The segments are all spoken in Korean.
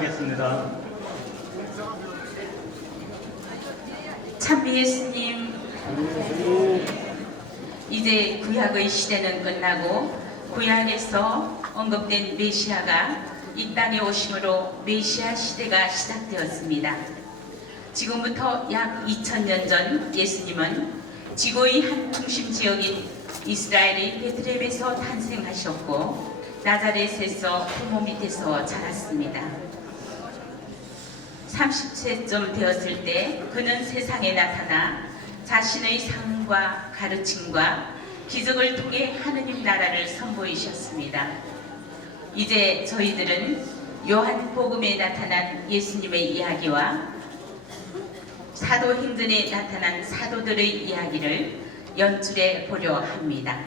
하겠습니다. 참비 예수님, 이제 구약의 시대는 끝나고 구약에서 언급된 메시아가 이 땅에 오심으로 메시아 시대가 시작되었습니다. 지금부터 약 2000년 전 예수님은 지구의 한 중심 지역인 이스라엘의 베들레헴에서 탄생하셨고 나자렛에서 부모 밑에서 자랐습니다. 30세쯤 되었을 때 그는 세상에 나타나 자신의 삶과 가르침과 기적을 통해 하느님 나라를 선보이셨습니다. 이제 저희들은 요한복음에 나타난 예수님의 이야기와 사도행전에 나타난 사도들의 이야기를 연출해 보려 합니다.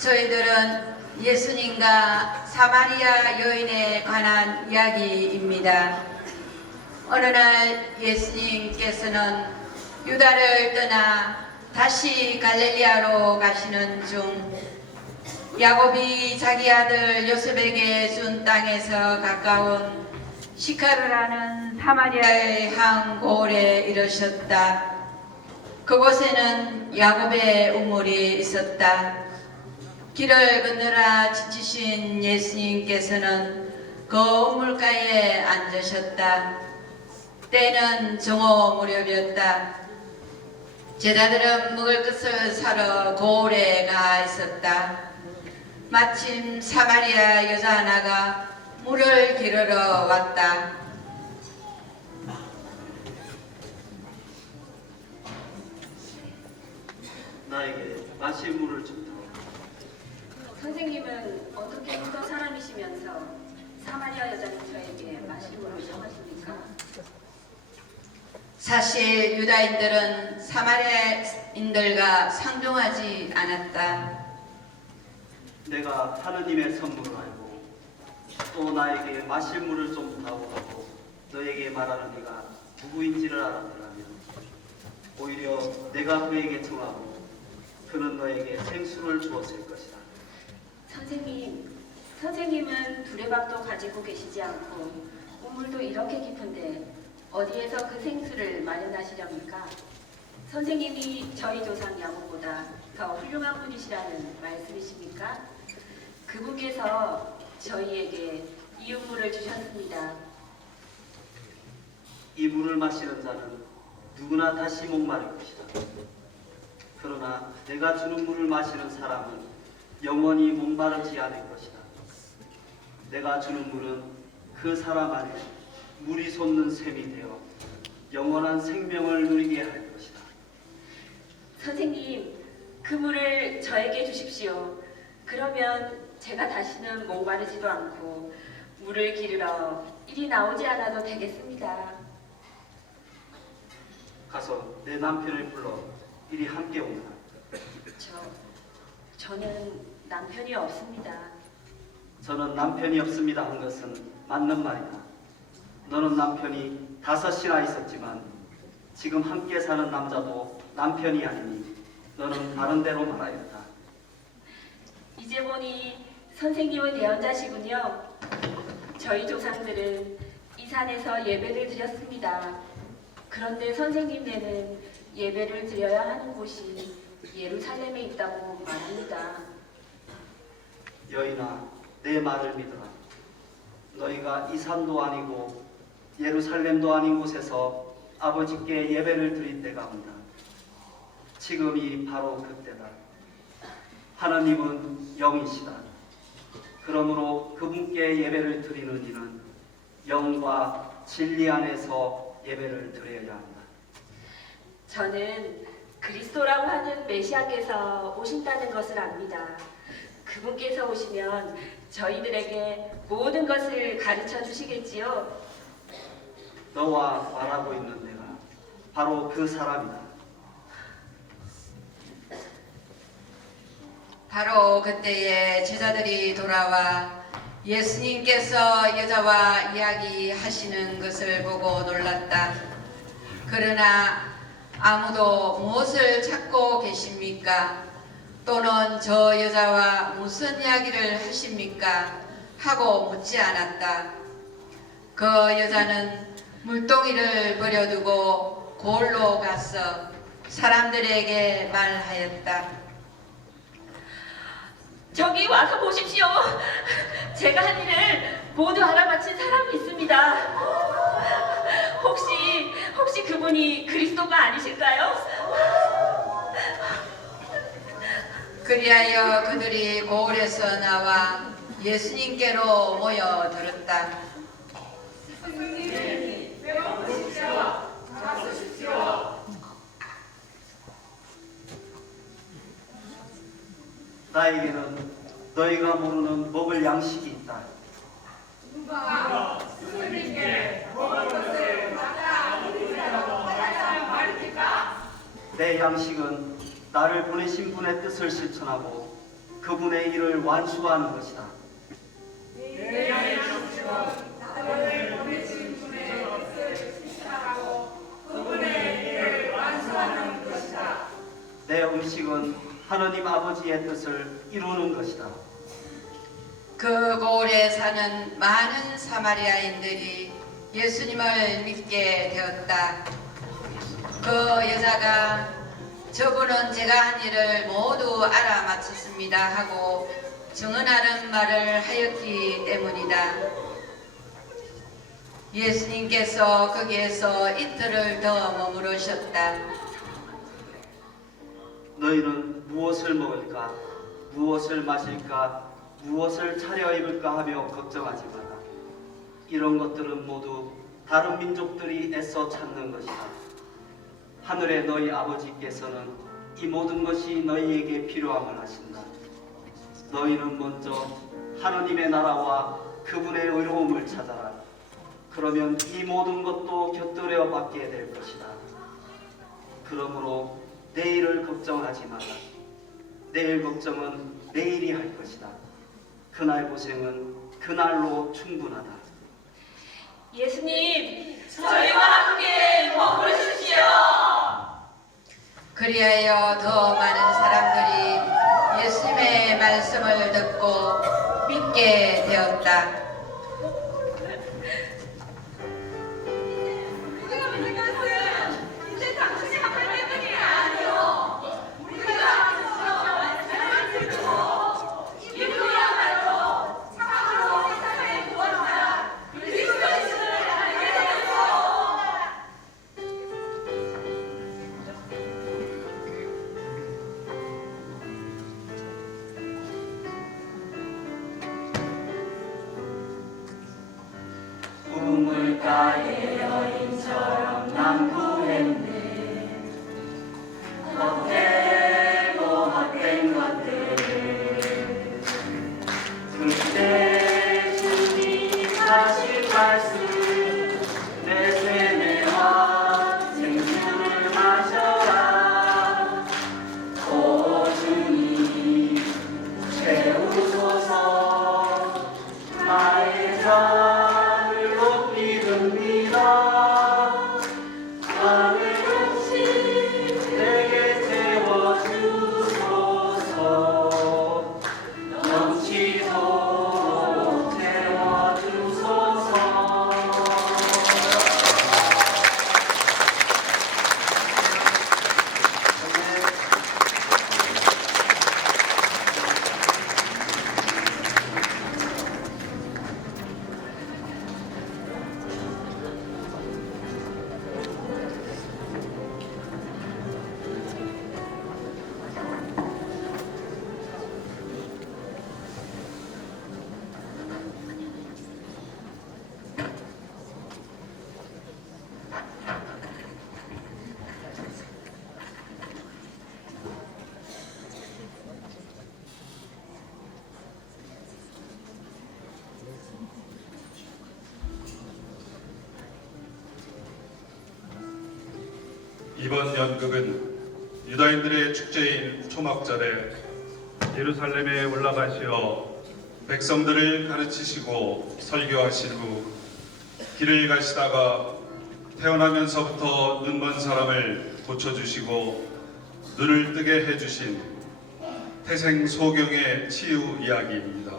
저희들은 예수님과 사마리아 여인에 관한 이야기입니다. 어느 날 예수님께서는 유다를 떠나 다시 갈릴리아로 가시는 중 야곱이 자기 아들 요셉에게 준 땅에서 가까운 시카르라는 사마리아의 한 고을에 이르셨다. 그곳에는 야곱의 우물이 있었다. 길을 건너라 지치신 예수님께서는 그 우물가에 앉으셨다. 때는 정오 무렵이었다. 제자들은 먹을 것을 사러 고을에 가 있었다. 마침 사마리아 여자 하나가 물을 기르러 왔다. 나에게 마실 물을 줍다. 선생님은 어떻게 유다 사람이시면서 사마리아 여자인 저에게 마실 물을 청하십니까? 사실 유다인들은 사마리아인들과 상종하지 않았다. 내가 하느님의 선물을 알고 또 나에게 마실 물을 좀 다오라고 너에게 말하는 이가 누구인지를 알았더라면 오히려 내가 그에게 청하고 그는 너에게 생수를 주었을 것이다. 선생님은 두레박도 가지고 계시지 않고 우물도 이렇게 깊은데 어디에서 그 생수를 마련하시렵니까? 선생님이 저희 조상 야곱보다 더 훌륭한 분이시라는 말씀이십니까? 그분께서 저희에게 이 우물을 주셨습니다. 이 물을 마시는 자는 누구나 다시 목마를 것이다. 그러나 내가 주는 물을 마시는 사람은 영원히 목마르지 않을 것이다. 내가 주는 물은 그 사람 안에 물이 솟는 샘이 되어 영원한 생명을 누리게 할 것이다. 선생님, 그 물을 저에게 주십시오. 그러면 제가 다시는 목마르지도 않고 물을 기르러 이리 나오지 않아도 되겠습니다. 가서 내 남편을 불러 이리 함께 오너라. 저는 남편이 없습니다. 저는 남편이 없습니다 한 것은 맞는 말이다. 너는 남편이 5이나 있었지만 지금 함께 사는 남자도 남편이 아니니 너는 바른 대로 말하였다. 이제 보니 선생님은 예언자시군요. 저희 조상들은 이 산에서 예배를 드렸습니다. 그런데 선생님네는 예배를 드려야 하는 곳이 예루살렘에 있다고 말합니다. 여인아, 내 말을 믿어라. 너희가 이 산도 아니고 예루살렘도 아닌 곳에서 아버지께 예배를 드릴 때가 온다. 지금이 바로 그때다. 하나님은 영이시다. 그러므로 그분께 예배를 드리는 이는 영과 진리 안에서 예배를 드려야 한다. 저는 그리스도라고 하는 메시아께서 오신다는 것을 압니다. 그분께서 오시면 저희들에게 모든 것을 가르쳐 주시겠지요. 너와 말하고 있는 내가 바로 그 사람이다. 바로 그때에 제자들이 돌아와 예수님께서 여자와 이야기하시는 것을 보고 놀랐다. 그러나 아무도 무엇을 찾고 계십니까? 또는 저 여자와 무슨 이야기를 하십니까? 하고 묻지 않았다. 그 여자는 물동이를 버려두고 골로 가서 사람들에게 말하였다. 저기 와서 보십시오. 제가 한 일을 모두 알아맞힌 사람이 있습니다. 혹시 그분이 그리스도가 아니실까요? 그리하여 그들이 고을에서 나와 예수님께로 모여들었다. 나에게는 너희가 모르는 먹을 양식이 있다. 내 양식은 나를 보내신 분의 뜻을 실천하고 그분의 일을 완수하는 것이다. 내 음식은 하나님 아버지의 뜻을 이루는 것이다. 그 고을에 사는 많은 사마리아인들이 예수님을 믿게 되었다. 그 여자가 저분은 제가 한 일을 모두 알아맞혔습니다 하고 증언하는 말을 하였기 때문이다. 예수님께서 거기에서 이틀을 더 머무르셨다. 너희는 무엇을 먹을까, 무엇을 마실까, 무엇을 차려입을까 하며 걱정하지 마라. 이런 것들은 모두 다른 민족들이 애써 찾는 것이다. 하늘의 너희 아버지께서는 이 모든 것이 너희에게 필요함을 아신다. 너희는 먼저 하느님의 나라와 그분의 의로움을 찾아라. 그러면 이 모든 것도 곁들여 받게 될 것이다. 그러므로 내일을 걱정하지 마라. 내일 걱정은 내일이 할 것이다. 그날 고생은 그날로 충분하다. 예수님, 저희와 함께 머무르십시오. 그리하여 더 많은 사람들이 예수님의 말씀을 듣고 믿게 되었다. 우물가의 여인처럼 난 구했네. 헛되고 헛된 것들 그때 주님 하실 말씀 내 쇠뇌와 생수를 마셔라. 오 주님 채우소서 나의 잔을 높이듭니다. 나의 욕심 내게 채워주소서. 넘치도록 채워주소서. 이번 연극은 유다인들의 축제인 초막절에 예루살렘에 올라가시어 백성들을 가르치시고 설교하신 후 길을 가시다가 태어나면서부터 눈먼 사람을 고쳐주시고 눈을 뜨게 해주신 태생 소경의 치유 이야기입니다.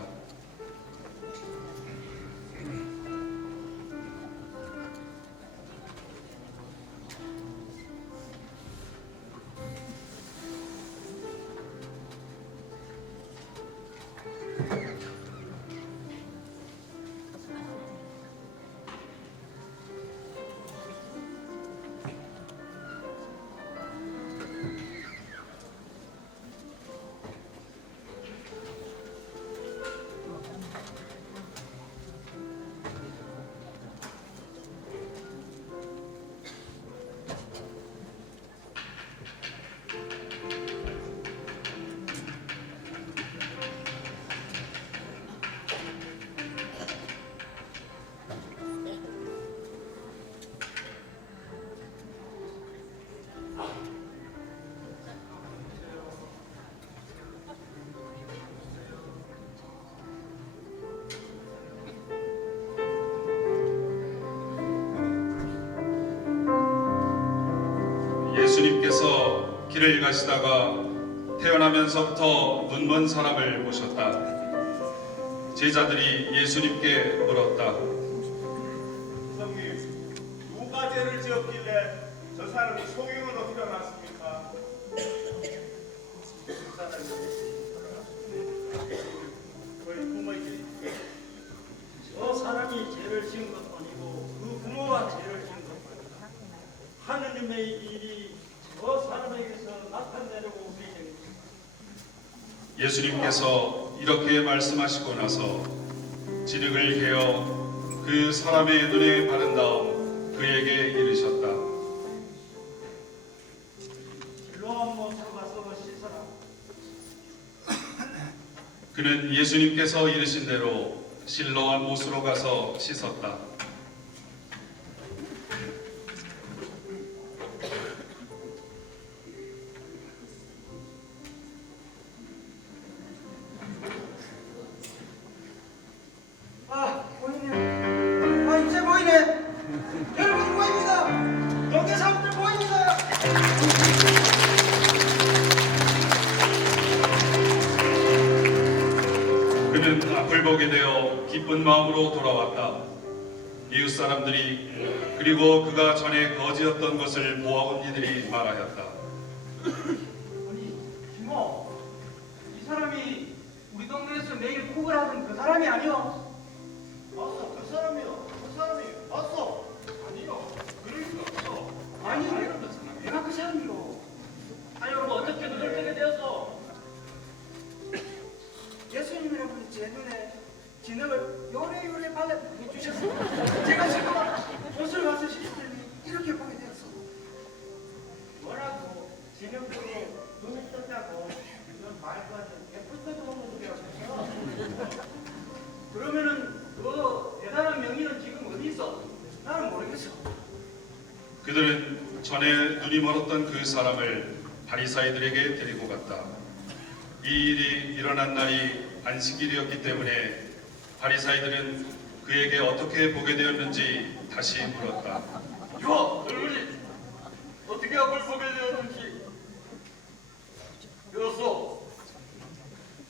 예수님께서 길을 가시다가 태어나면서부터 눈먼 사람을 보셨다. 제자들이 예수님께 물었다. 성님, 누가 죄를 지었길래 저 사람이 소경은 어디가 났습니까? 저 사람이 죄를 지은 것도 아니고 그 부모가 죄를 지은 것도 아니다. 하느님의 일이 저 사람에게서 나타내려고 계십니다. 예수님께서 이렇게 말씀하시고 나서 지륵을 개어 그 사람의 눈에 바른 다음 그에게 이르셨다. 실로암 못으로 가서 씻어라. 그는 예수님께서 이르신 대로 실로암 못으로 가서 씻었다. 아, 보이네. 아, 이제 보이네. 여러분 보입니다. 동네 사람들 보입니다. 그는 앞을 보게 되어 기쁜 마음으로 돌아왔다. 이웃 사람들이 그리고 그가 전에 거지였던 것을 보아온 이들이 말하였다. 아니, 김모, 이 사람이 우리 동네에서 매일 국을 하던 그 사람이 아니오? 봤어, 그 사람이요. 그 사람이 봤어. 아니요, 그럴 수 없어. 아니, 내가 그 사람이오. 아니, 여러분 어떻게 눈을 뜨게 되었어? 예수님이란 분이 제 눈에 진흙을 요래요래 발라주셨습니다. 제가 지금 옷을 가서 씻더니 이렇게 보게 되었어. 뭐라고 진흙 보고 눈을 떴다고 이건 말도 안 되는 애플도 없는 소리라고. 그러면은 그 대단한 명의는 지금 어디 있어? 나는 모르겠어. 그들은 전에 눈이 멀었던 그 사람을 바리사이들에게 데리고 갔다. 이 일이 일어난 날이 안식일이었기 때문에 바리사이들은 그에게 어떻게 보게 되었는지 다시 물었다. 야, 젊은이, 어떻게 앞을 보게 되었는지 배웠어?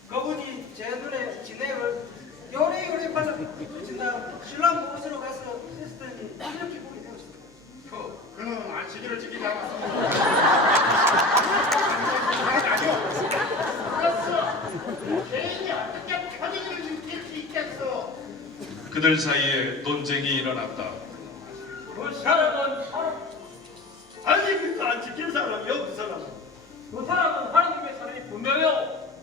그분이 제 눈에 진액을 요래요래 발라주신 다음 신랑 옷으로 가서 씻었더니 이렇게 보게 되었습니다. 그는 안식일을 지키지 않았습니다. 개인이 어떻게 편의를 지킬 수 있겠어? 그들 사이에 논쟁이 일어났다. 그 사람은 안식일도 안 지킬 사람이요, 그 사람. 그 사람은 하나님의 사람이 분명해요.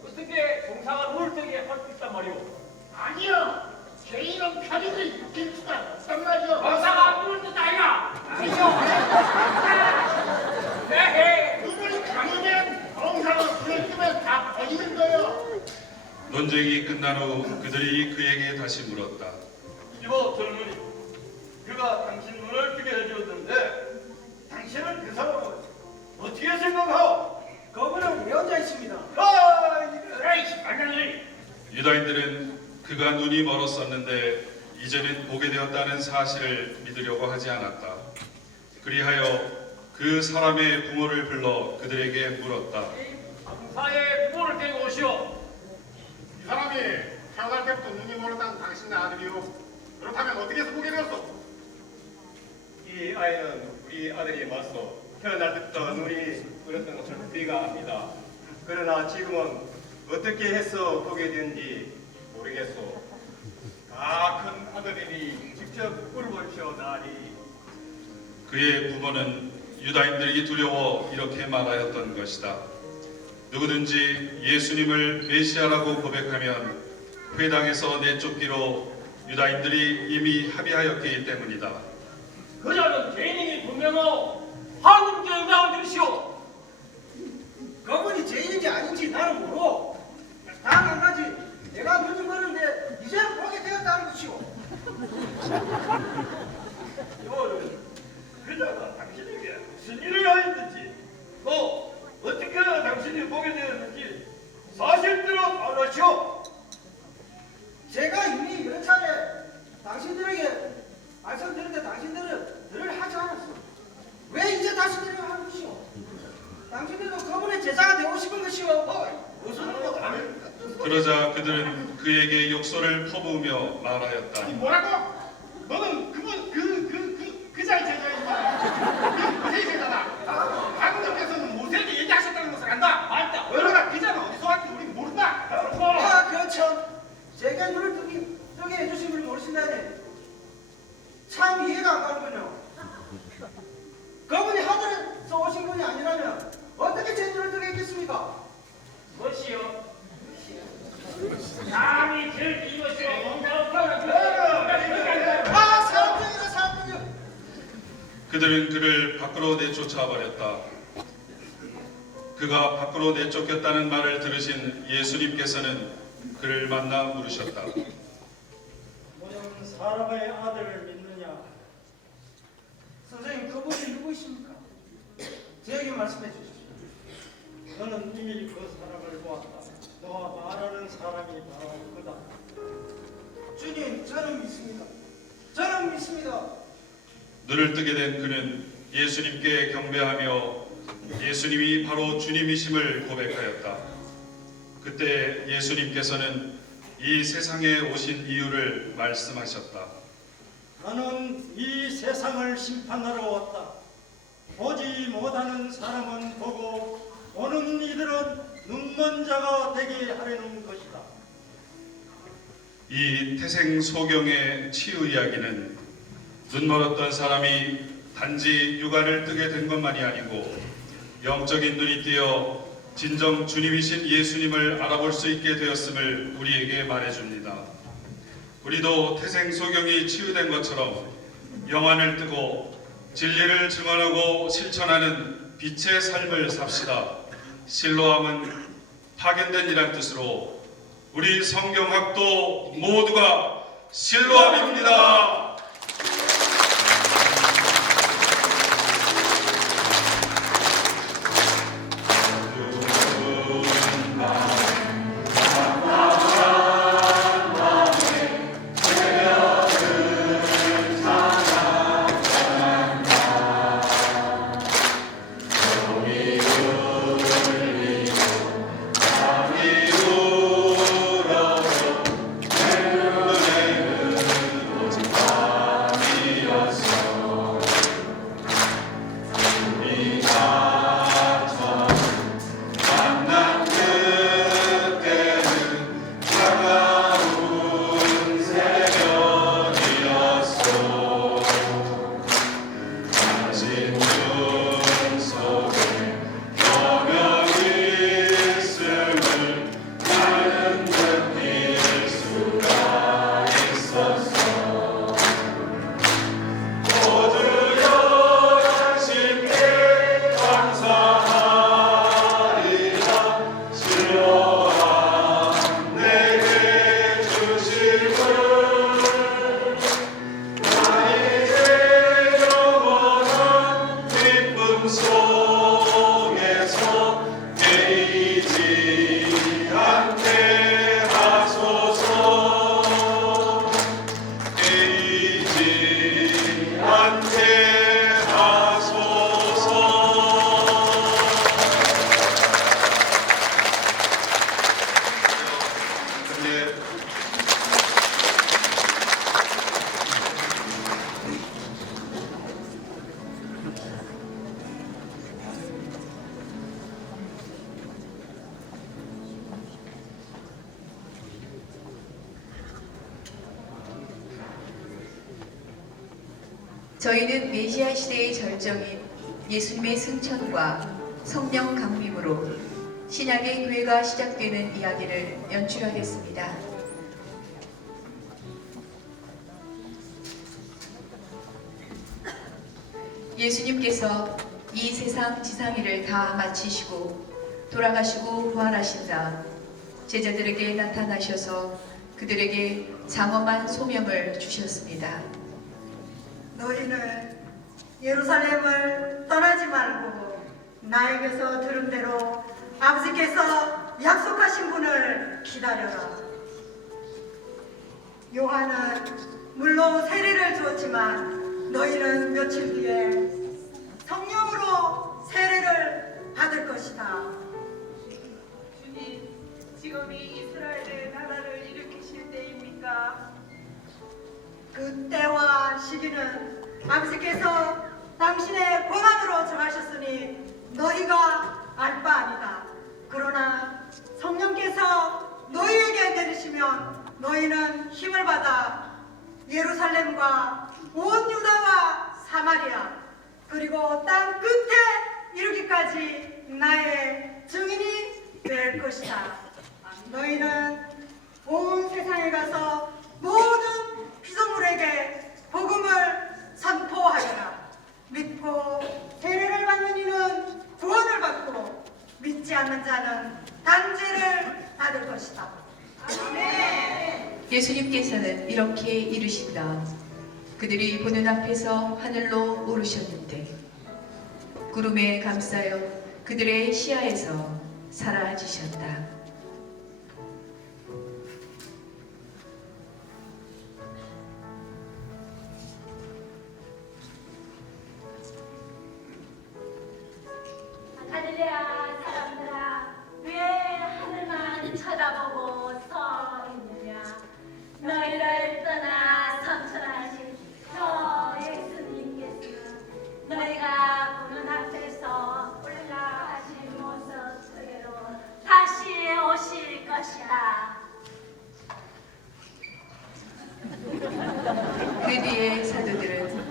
어떻게 공상을 물뜨게 할 수 있단 말이오. 아니요, 개인은 편의를 지킬 수가 없단 말이요. 공상을 물뜨다 아니야. 에헤이. 눈을 감으면 공상을 불뜨면 다 보이는 거요. 논쟁이 끝난 후 그들이 그에게 다시 물었다. 이보 젊은이, 그가 당신 눈을 뜨게 해주었는데 당신은 그 사람을 어떻게 생각하오? 그분은 예언자이십니다. 아, 에이씨, 안녕히. 유다인들은 그가 눈이 멀었었는데 이제는 보게 되었다는 사실을 믿으려고 하지 않았다. 그리하여 그 사람의 부모를 불러 그들에게 물었다. 사의 부모를 데리고 오시오. 낳았다는 당신의 아들이요. 그렇다면 어떻게 해서 보게 되었소? 이 아이는 우리 아들이 맞소. 태어날 때부터 눈이 어렸던 것을 우리가 압니다. 그러나 지금은 어떻게 해서 보게 된지 모르겠소. 큰 아들이니 직접 물어보시오나니. 그의 부모는 유다인들이 두려워 이렇게 말하였던 것이다. 누구든지 예수님을 메시아라고 고백하면 회당에서 내쫓기로 유다인들이 이미 합의하였기 때문이다. 그자는 죄인이 분명하오. 하나님께 응답을 드리시오. 그분이 죄인인지 아닌지 나는 모르오. 단 한 가지, 내가 눈이 멀은데 이제 보게 되었다는 것이오. 이거는 그자가 당신에게 무슨 일을 하였는지 또 어떻게 당신이 보게 되었는지 사실대로 말하시오. 제가 이미 여러 차례 당신들에게 말씀드렸는데 당신들은 들을 하지 않았어. 왜 이제 다시 들으려 하는 것이오? 당신들도 그분의 제자가 되고 싶은 것이오. 무슨 뭐 다른 그러자 그들은 그에게 욕설을 퍼부으며 말하였다. 뭐라고? 너는 그분 그자의 제자이구나. 그자의 제자다. 당신께서는 모세에게 얘기하셨다는 것을 안다. 맞다. 그러나 그자는 어디서 왔는지 우리는 모른다. 그렇죠. 제게 눈을 뜨게 해주신 줄 모르신다니 참 이해가 안 가는군요. 그분이 하늘에서 오신 분이 아니라면 어떻게 제 눈을 뜨게 했겠습니까? 무엇이요? 남이 제일 이것이요. 사람들이요. 그들은 그를 밖으로 내쫓아 버렸다. 그가 밖으로 내쫓겼다는 말을 들으신 예수님께서는 그를 만나 물으셨다. 너는 사람의 아들을 믿느냐? 선생님, 그분이 누구이십니까? 저에게 말씀해 주십시오. 너는 이미 그 사람을 보았다. 너와 말하는 사람이 바로 그다. 주님, 저는 믿습니다. 저는 믿습니다. 눈을 뜨게 된 그는 예수님께 경배하며 예수님이 바로 주님이심을 고백하였다. 그때 예수님께서는 이 세상에 오신 이유를 말씀하셨다. 나는 이 세상을 심판하러 왔다. 보지 못하는 사람은 보고 보는 이들은 눈먼 자가 되게 하려는 것이다. 이 태생 소경의 치유 이야기는 눈멀었던 사람이 단지 육안을 뜨게 된 것만이 아니고 영적인 눈이 띄어 진정 주님이신 예수님을 알아볼 수 있게 되었음을 우리에게 말해줍니다. 우리도 태생 소경이 치유된 것처럼 영안을 뜨고 진리를 증언하고 실천하는 빛의 삶을 삽시다. 실로암은 파견된 이란 뜻으로 우리 성경학도 모두가 실로암입니다. 저희는 메시아 시대의 절정인 예수님의 승천과 성령 강림으로 신약의 교회가 시작되는 이야기를 연출하겠습니다. 예수님께서 이 세상 지상일을 다 마치시고 돌아가시고 부활하신 다음 제자들에게 나타나셔서 그들에게 장엄한 소명을 주셨습니다. 너희는 예루살렘을 떠나지 말고 나에게서 들은 대로 아버지께서 약속하신 분을 기다려라. 요한은 물로 세례를 주었지만 너희는 며칠 뒤에 성령으로 세례를 받을 것이다. 주님, 지금이 이스라엘의 나라를 일으키실 때입니까? 그 때와 시기는 아버지께서 당신의 권한으로 정하셨으니 너희가 알 바 아니다. 그러나 성령께서 너희에게 내리시면 너희는 힘을 받아 예루살렘과 온 유다와 사마리아 그리고 땅 끝에 이르기까지 나의 증인이 될 것이다. 너희는 온 세상에 가서 모든 피조물에게 복음을 선포하여라. 믿고 세례를 받는 이는 구원을 받고 믿지 않는 자는 단죄를 받을 것이다. 아멘. 예수님께서는 이렇게 이르신다. 그들이 보는 앞에서 하늘로 오르셨는데 구름에 감싸여 그들의 시야에서 사라지셨다. 갈릴레아 사람들아, 왜 하늘만 쳐다보고 서 있느냐? 너희를 떠나 성천하신 저 예수님께서는 너희가 보는 앞에서 올라가신 모습 그대로 다시 오실 것이다. 그 뒤에 사도들은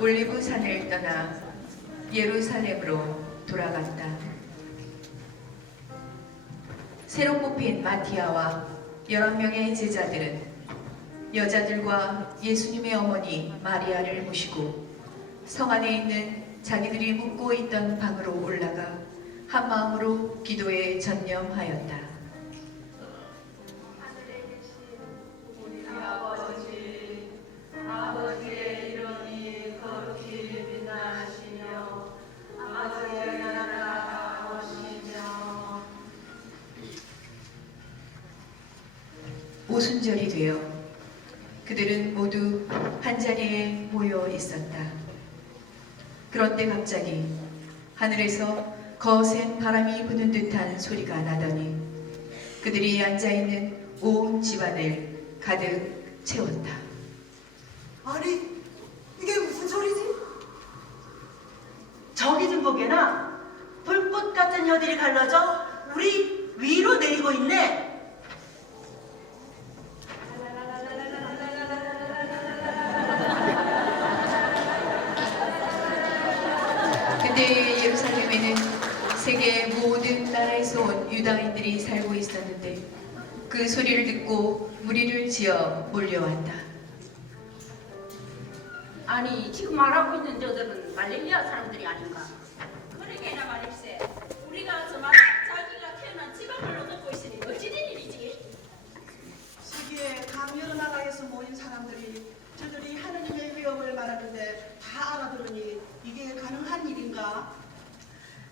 올리브 산을 떠나 예루살렘으로 돌아갔다. 새로 뽑힌 마티아와 11명의 제자들은 여자들과 예수님의 어머니 마리아를 모시고 성 안에 있는 자기들이 묵고 있던 방으로 올라가 한 마음으로 기도에 전념하였다. 하늘에 계신 우리 아버지, 아버지의 이름이 거룩히 빛나시며 아버지의 나라가 오시며 오순절이 되어 그들은 모두 한자리에 모여 있었다. 그런데 갑자기 하늘에서 거센 바람이 부는 듯한 소리가 나더니 그들이 앉아있는 온 집안을 가득 채웠다. 아니, 이게 무슨 소리지? 저기 좀 보게나 불꽃 같은 여들이 갈라져 우리 위로 내리고 있네. 그때 예루살렘에는 세계 모든 나라에서 온 유다인들이 살고 있었는데 그 소리를 듣고 무리를 지어 몰려왔다. 아니 지금 말하고 있는 저들은 갈릴리아 사람들이 아닌가? 그러게나 말일세. 우리가 저마다 자기가 태어난 지방말로 듣고 있으니 어찌 된 일이지? 세계에 각 여러 나라에서 모인 사람들이 저들이 하느님의 위엄을 말하는데 다 알아들으니 이게 가능한 일인가?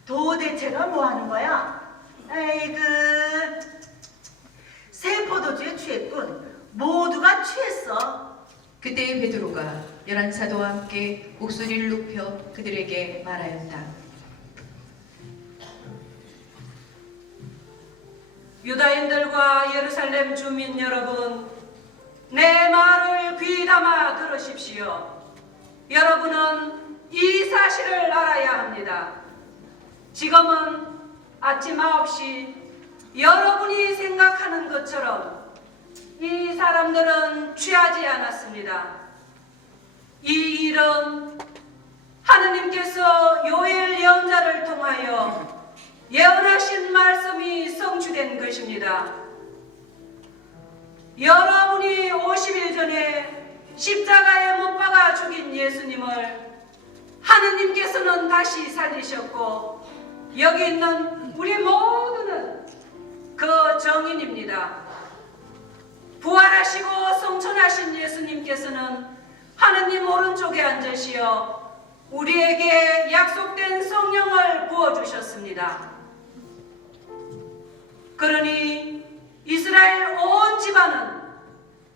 도대체가 뭐 하는 거야? 에이그 새 포도주에 취했군. 모두가 취했어. 그때 베드로가 11사도와 함께 목소리를 높여 그들에게 말하였다. 유다인들과 예루살렘 주민 여러분, 내 말을 귀담아 들으십시오. 여러분은 이 사실을 알아야 합니다. 지금은 아침 9시 여러분이 생각하는 것처럼 이 사람들은 취하지 않았습니다. 이 일은 하느님께서 요엘 예언자를 통하여 예언하신 말씀이 성취된 것입니다. 여러분이 50일 전에 십자가에 못 박아 죽인 예수님을 하느님께서는 다시 살리셨고 여기 있는 우리 모두는 그 정인입니다. 부활하시고 성천하신 예수님께서는 하느님 오른쪽에 앉으시어 우리에게 약속된 성령을 부어주셨습니다. 그러니 이스라엘 온 집안은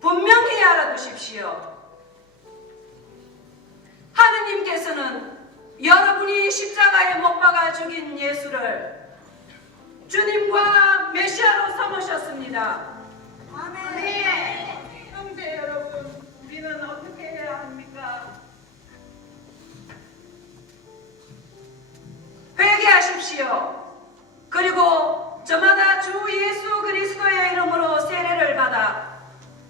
분명히 알아두십시오. 하느님께서는 여러분이 십자가에 못 박아 죽인 예수를 주님과 메시아로 삼으셨습니다. 아멘. 형제 여러분, 우리는 어떻게 해야 합니까? 회개하십시오. 그리고 저마다 주 예수 그리스도의 이름으로 세례를 받아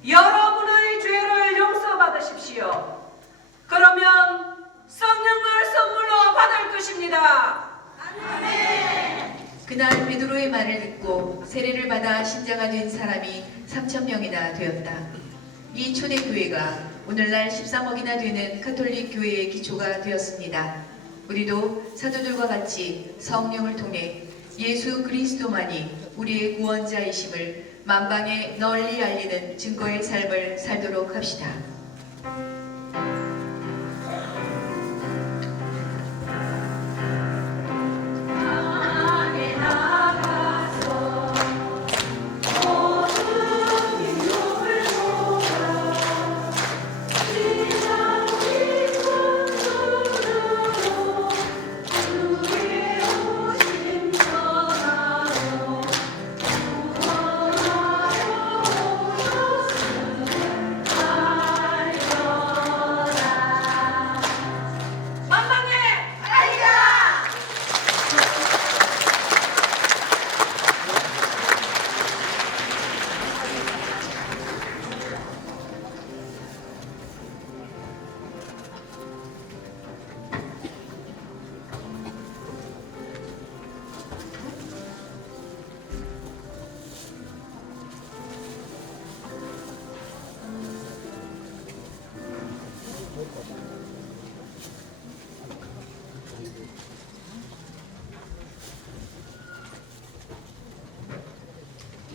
여러분의 죄를 용서받으십시오. 그러면 성령을 선물로 받을 것입니다. 그날 베드로의 말을 듣고 세례를 받아 신자가 된 사람이 3,000명이나 되었다. 이 초대교회가 오늘날 13억이나 되는 가톨릭 교회의 기초가 되었습니다. 우리도 사도들과 같이 성령을 통해 예수 그리스도만이 우리의 구원자이심을 만방에 널리 알리는 증거의 삶을 살도록 합시다.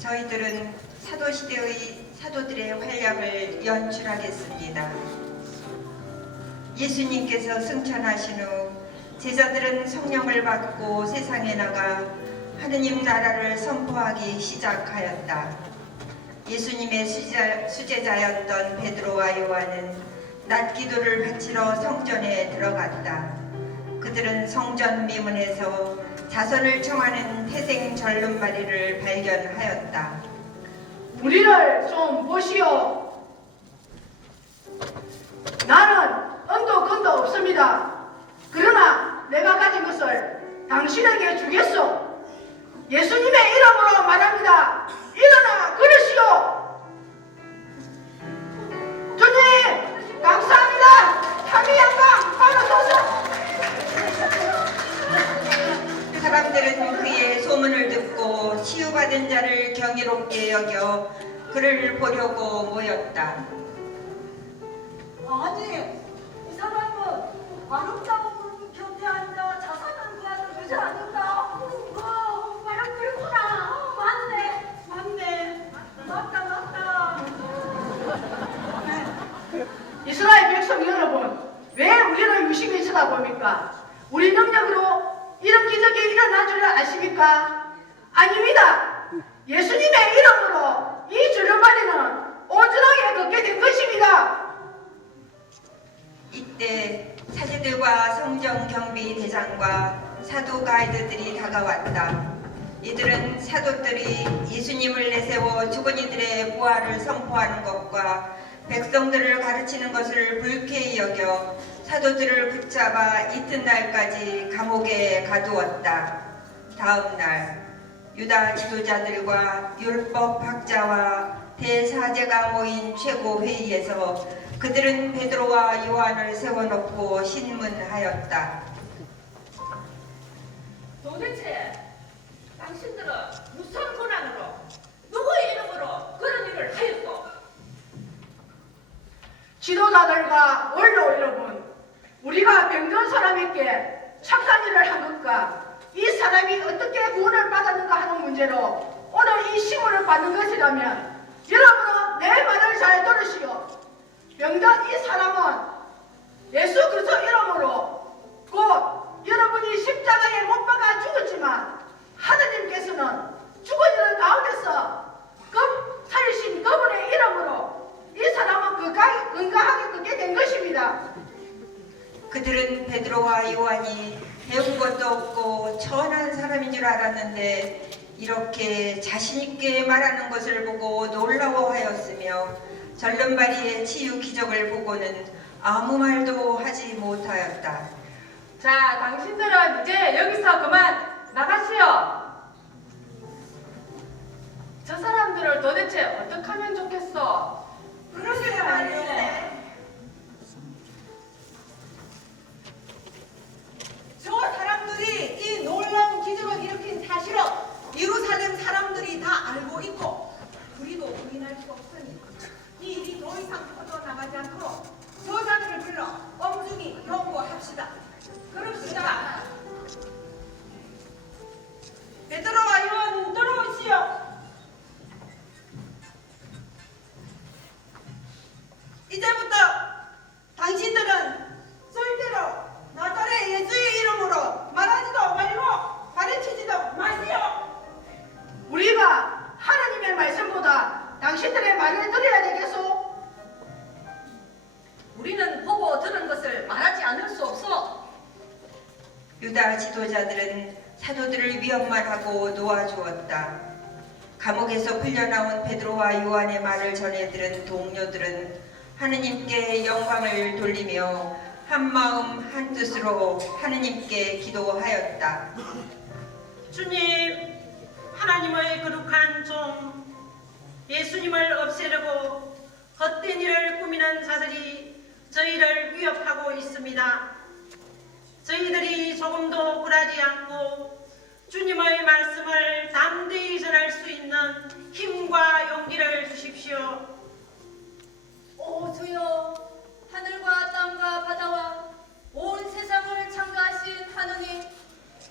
저희들은 사도시대의 사도들의 활약을 연출하겠습니다. 예수님께서 승천하신 후 제자들은 성령을 받고 세상에 나가 하느님 나라를 선포하기 시작하였다. 예수님의 수제자였던 베드로와 요한은 낮 기도를 바치러 성전에 들어갔다. 그들은 성전 미문에서 자선을 청하는 태생 절름발이를 발견하였다. 우리를 좀 보시오. 나는 언도 근도 없습니다. 그러나 내가 가진 것을 당신에게 주겠소. 예수님의 이름으로 말합니다. 일어나 걸으시오. 주님 감사합니다. 참이 양강 받아소서. 사람들은 그의 소문을 듣고 치유받은 자를 경이롭게 여겨 그를 보려고 모였다. 아니, 이 사람은 아름다운 곁에 앉아 자선한 구하는 여자 아닌가? 바로 그렇구나. 맞네. 맞다. 이스라엘 백성 여러분, 왜 우리를 유심히 쳐다봅니까? 우리 능력으로 이런 기적이 일어난 줄 아십니까? 아닙니다. 예수님의 이름으로 이 주름발이는 온전하게 걷게 된 것입니다. 이때 사제들과 성전 경비 대장과 사도 가이드들이 다가왔다. 이들은 사도들이 예수님을 내세워 죽은 이들의 부활을 선포하는 것과 백성들을 가르치는 것을 불쾌히 여겨 사도들을 붙잡아 이튿날까지 감옥에 가두었다. 다음 날 유다 지도자들과 율법학자와 대사제가 모인 최고 회의에서 그들은 베드로와 요한을 세워놓고 신문하였다. 도대체 당신들은 무슨 권한으로 누구의 이름으로 그런 일을 하였소? 지도자들과 원로 여러분, 우리가 병든 사람에게 착한 일을 한 것과 이 사람이 어떻게 구원을 받았는가 하는 문제로 오늘 이 시문을 받는 것이라면 여러분은 내 말을 잘 들으시오. 병든 이 사람은 예수 그리스도 이름으로 곧 여러분이 십자가에 못 박아 죽었지만 하느님께서는 죽은 이들 가운데서 살리신 그분의 이름으로 이 사람은 건강하게 걷게 된 것입니다. 그들은 베드로와 요한이 배운 것도 없고 천한 사람인 줄 알았는데 이렇게 자신있게 말하는 것을 보고 놀라워하였으며 절름발이의 치유 기적을 보고는 아무 말도 하지 못하였다. 자, 당신들은 이제 여기서 그만 나가시오. 저 사람들을 도대체 어떻게 하면 좋겠어? 그러게 말이오. 저 사람들이 이 놀라운 기적을 일으킨 사실을 예루살렘 사람들이 다 알고 있고 우리도 부인할 수 없으니 이 일이 더 이상 퍼져나가지 않도록 저자들을 불러 엄중히 경고합시다. 그럽시다. 베드로와 요한 들어오시오. 이제부터 당신들은 절대로 나사렛 예수의 이름으로 말하지도 말고 가르치지도 마시오. 우리가 하나님의 말씀보다 당신들의 말을 들어야 되겠소? 우리는 보고 들은 것을 말하지 않을 수 없어. 유다 지도자들은 사도들을 위협만 하고 놓아주었다. 감옥에서 풀려나온 베드로와 요한의 말을 전해 들은 동료들은 하느님께 영광을 돌리며 한마음 한뜻으로 하느님께 기도하였다. 주님, 하나님의 거룩한 종 예수님을 없애려고 헛된 일을 꾸미는 자들이 저희를 위협하고 있습니다. 저희들이 조금도 굴하지 않고 주님의 말씀을 담대히 전할 수 있는 힘과 용기를 주십시오. 오 주여, 하늘과 땅과 바다와 온 세상을 창조하신 하느님,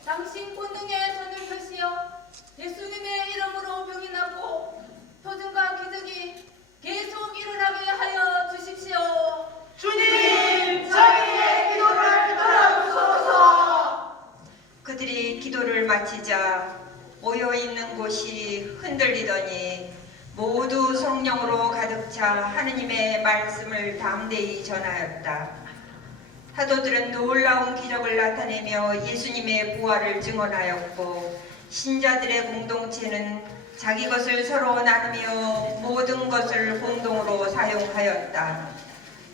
당신 본능에 손을 펴시어 예수님의 이름으로 병이 낫고 표준과 기적이 계속 일어나게 하여 주십시오. 주님, 저희의 기도를 들어주소서. 그들이 기도를 마치자 모여있는 곳이 흔들리더니 모두 성령으로 가득 차 하느님의 말씀을 담대히 전하였다. 사도들은 놀라운 기적을 나타내며 예수님의 부활을 증언하였고 신자들의 공동체는 자기 것을 서로 나누며 모든 것을 공동으로 사용하였다.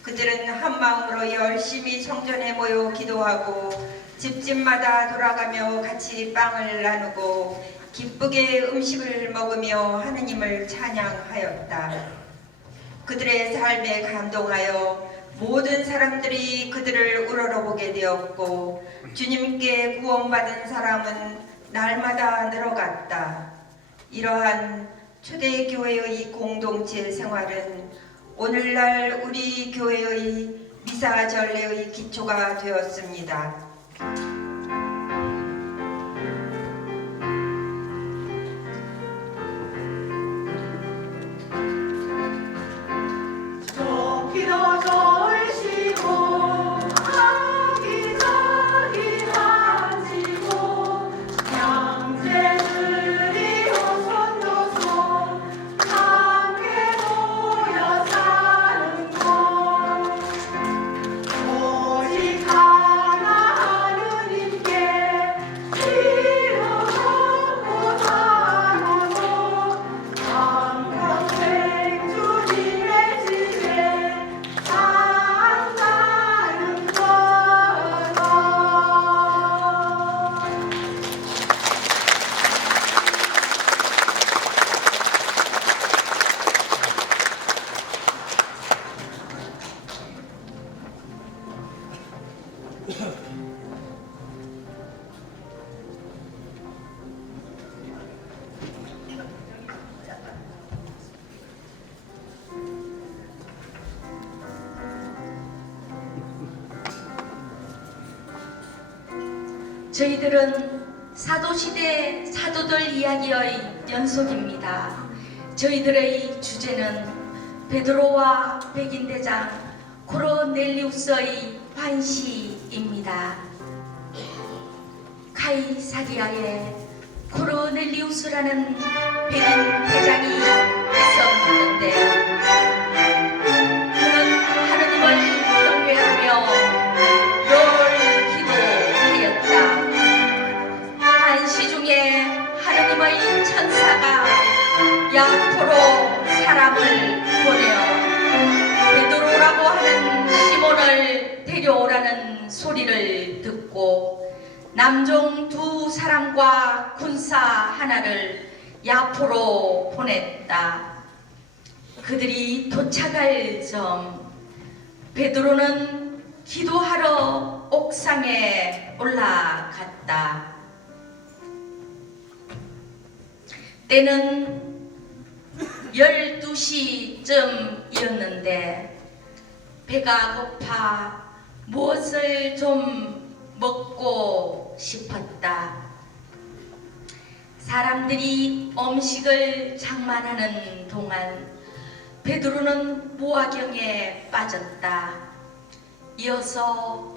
그들은 한 마음으로 열심히 성전에 모여 기도하고 집집마다 돌아가며 같이 빵을 나누고 기쁘게 음식을 먹으며 하느님을 찬양하였다. 그들의 삶에 감동하여 모든 사람들이 그들을 우러러보게 되었고 주님께 구원받은 사람은 날마다 늘어갔다. 이러한 초대교회의 공동체 생활은 오늘날 우리 교회의 미사 전례의 기초가 되었습니다. 기도 좋으시고 하기자기 하시고 형제들이 오손도손 함께 모여 사는 곳 오직 하나 저희들은 사도시대 사도들 이야기의 연속입니다. 저희들의 주제는 베드로와 백인대장 코르넬리우스의 환시입니다. 카이사리아에 코르넬리우스라는 백인 대장이 있었는데 그는 하느님을 경외하며 늘 기도하였다. 한시 중에 하느님의 천사가 야포로 사람을 보내어 베드로라고 하는 시몬을 데려오라는 소리를 듣고 남종 2사람과 군사 하나를 야포로 보냈다. 그들이 도착할 점 베드로는 기도하러 옥상에 올라갔다. 때는 12시쯤이었는데 배가 고파 무엇을 좀 먹고 싶었다. 사람들이 음식을 장만하는 동안 베드로는 무화경에 빠졌다. 이어서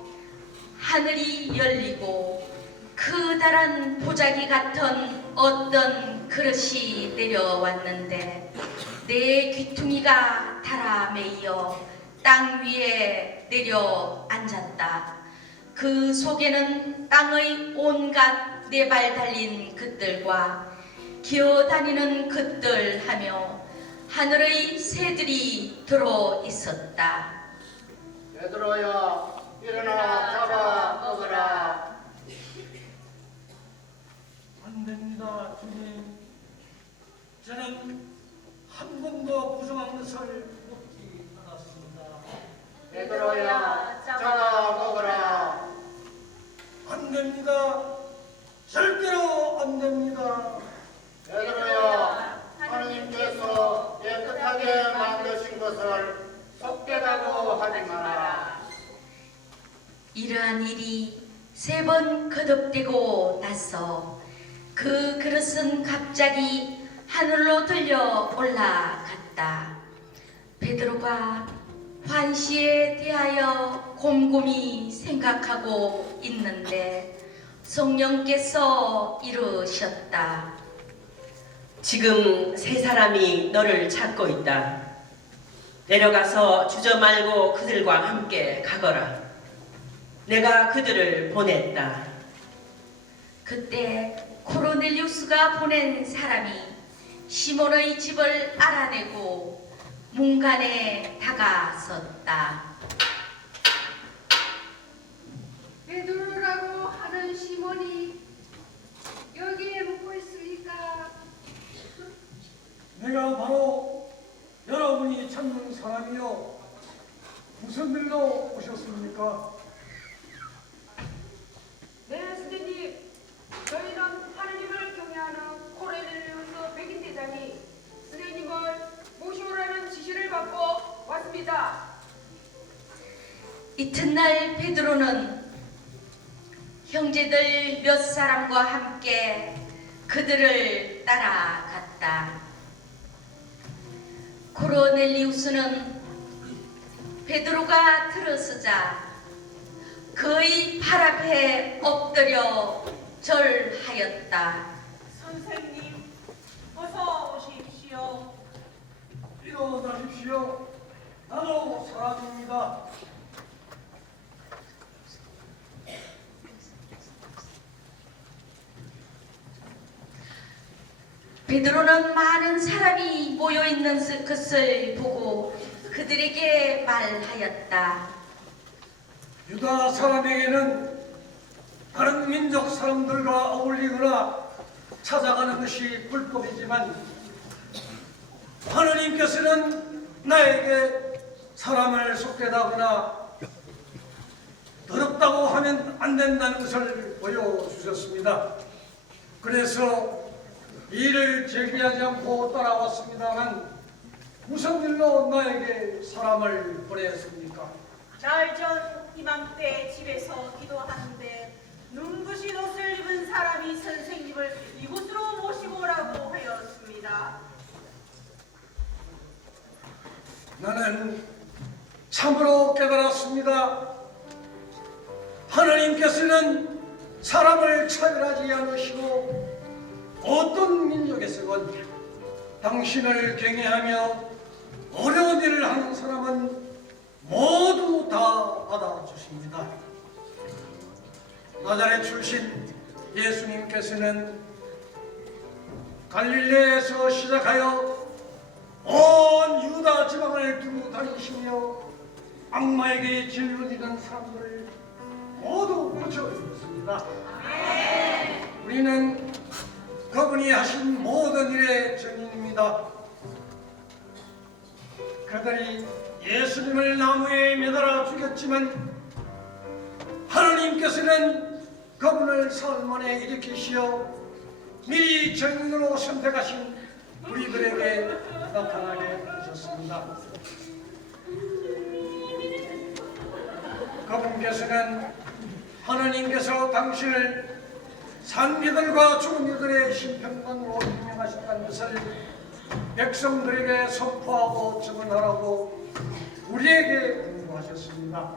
하늘이 열리고 커다란 보자기 같은 어떤 그릇이 내려왔는데 내 귀퉁이가 달아매여 땅 위에 내려앉았다. 그 속에는 땅의 온갖 4발 달린 것들과 기어다니는 것들 하며 하늘의 새들이 들어 있었다. 베드로야, 일어나 잡아 먹으라. 안 됩니다, 주님. 저는 한 번도 부정한 것을 먹지 않았습니다. 베드로야, 잡아 먹으라. 안 됩니다. 절대로 안 됩니다. 베드로야, 하나님께서 깨끗하게 만드신 것을 속되다고 하지 마라. 이러한 일이 3번 거듭되고 나서 그 그릇은 갑자기 하늘로 들려 올라갔다. 베드로가 환시에 대하여 곰곰이 생각하고 있는데 성령께서 이르셨다. 지금 3사람이 너를 찾고 있다. 내려가서 주저 말고 그들과 함께 가거라. 내가 그들을 보냈다. 그때 코르넬리우스가 보낸 사람이 시몬의 집을 알아내고 문간에 다가섰다. 베드로라고 하는 시몬이 여기에 묵고 있습니까? 내가 바로 여러분이 찾는 사람이요. 무슨 일로 오셨습니까? 네, 스님. 저희는 하느님을 경외하는 코르넬리우스 백인 대장이 스님을 모시오라는 지시를 받고 왔습니다. 이튿날 베드로는 형제들 몇 사람과 함께 그들을 따라갔다. 코르넬리우스는 베드로가 들어서자 그의 발 앞에 엎드려 절하였다. 선생님, 어서 오십시오. 일어나십시오. 나도 사람입니다. 베드로는 많은 사람이 모여있는 것을 보고 그들에게 말하였다. 유다 사람에게는 다른 민족 사람들과 어울리거나 찾아가는 것이 불법이지만 하느님께서는 나에게 사람을 속되다거나 더럽다고 하면 안 된다는 것을 보여주셨습니다. 그래서 일을 제기하지 않고 따라왔습니다만 무슨 일로 나에게 사람을 보냈습니까? 날 전 이맘때 집에서 기도하는데 눈부신 옷을 입은 사람이 선생님을 이곳으로 모시고 오라고 하였습니다. 나는 참으로 깨달았습니다. 하나님께서는 사람을 차별하지 않으시고 어떤 민족에서건 당신을 경외하며 어려운 일을 하는 사람은 모두 다 받아주십니다. 나자렛 출신 예수님께서는 갈릴레에서 시작하여 온 유다 지방을 두루 다니시며 악마에게 질문이던 사람들을 모두 고쳐주셨습니다. 우리는 그분이 하신 모든 일의 증인입니다. 그들이 예수님을 나무에 매달아 죽였지만 하나님께서는 그분을 사흘 만에 일으키시어 미리 증인으로 선택하신 우리들에게 나타나게 하셨습니다. 그분께서는 하나님께서 당신을 산 이들과 죽은 이들의 심판관으로 임명하셨다는 것을 백성들에게 선포하고 증언하라고 우리에게 공부하셨습니다.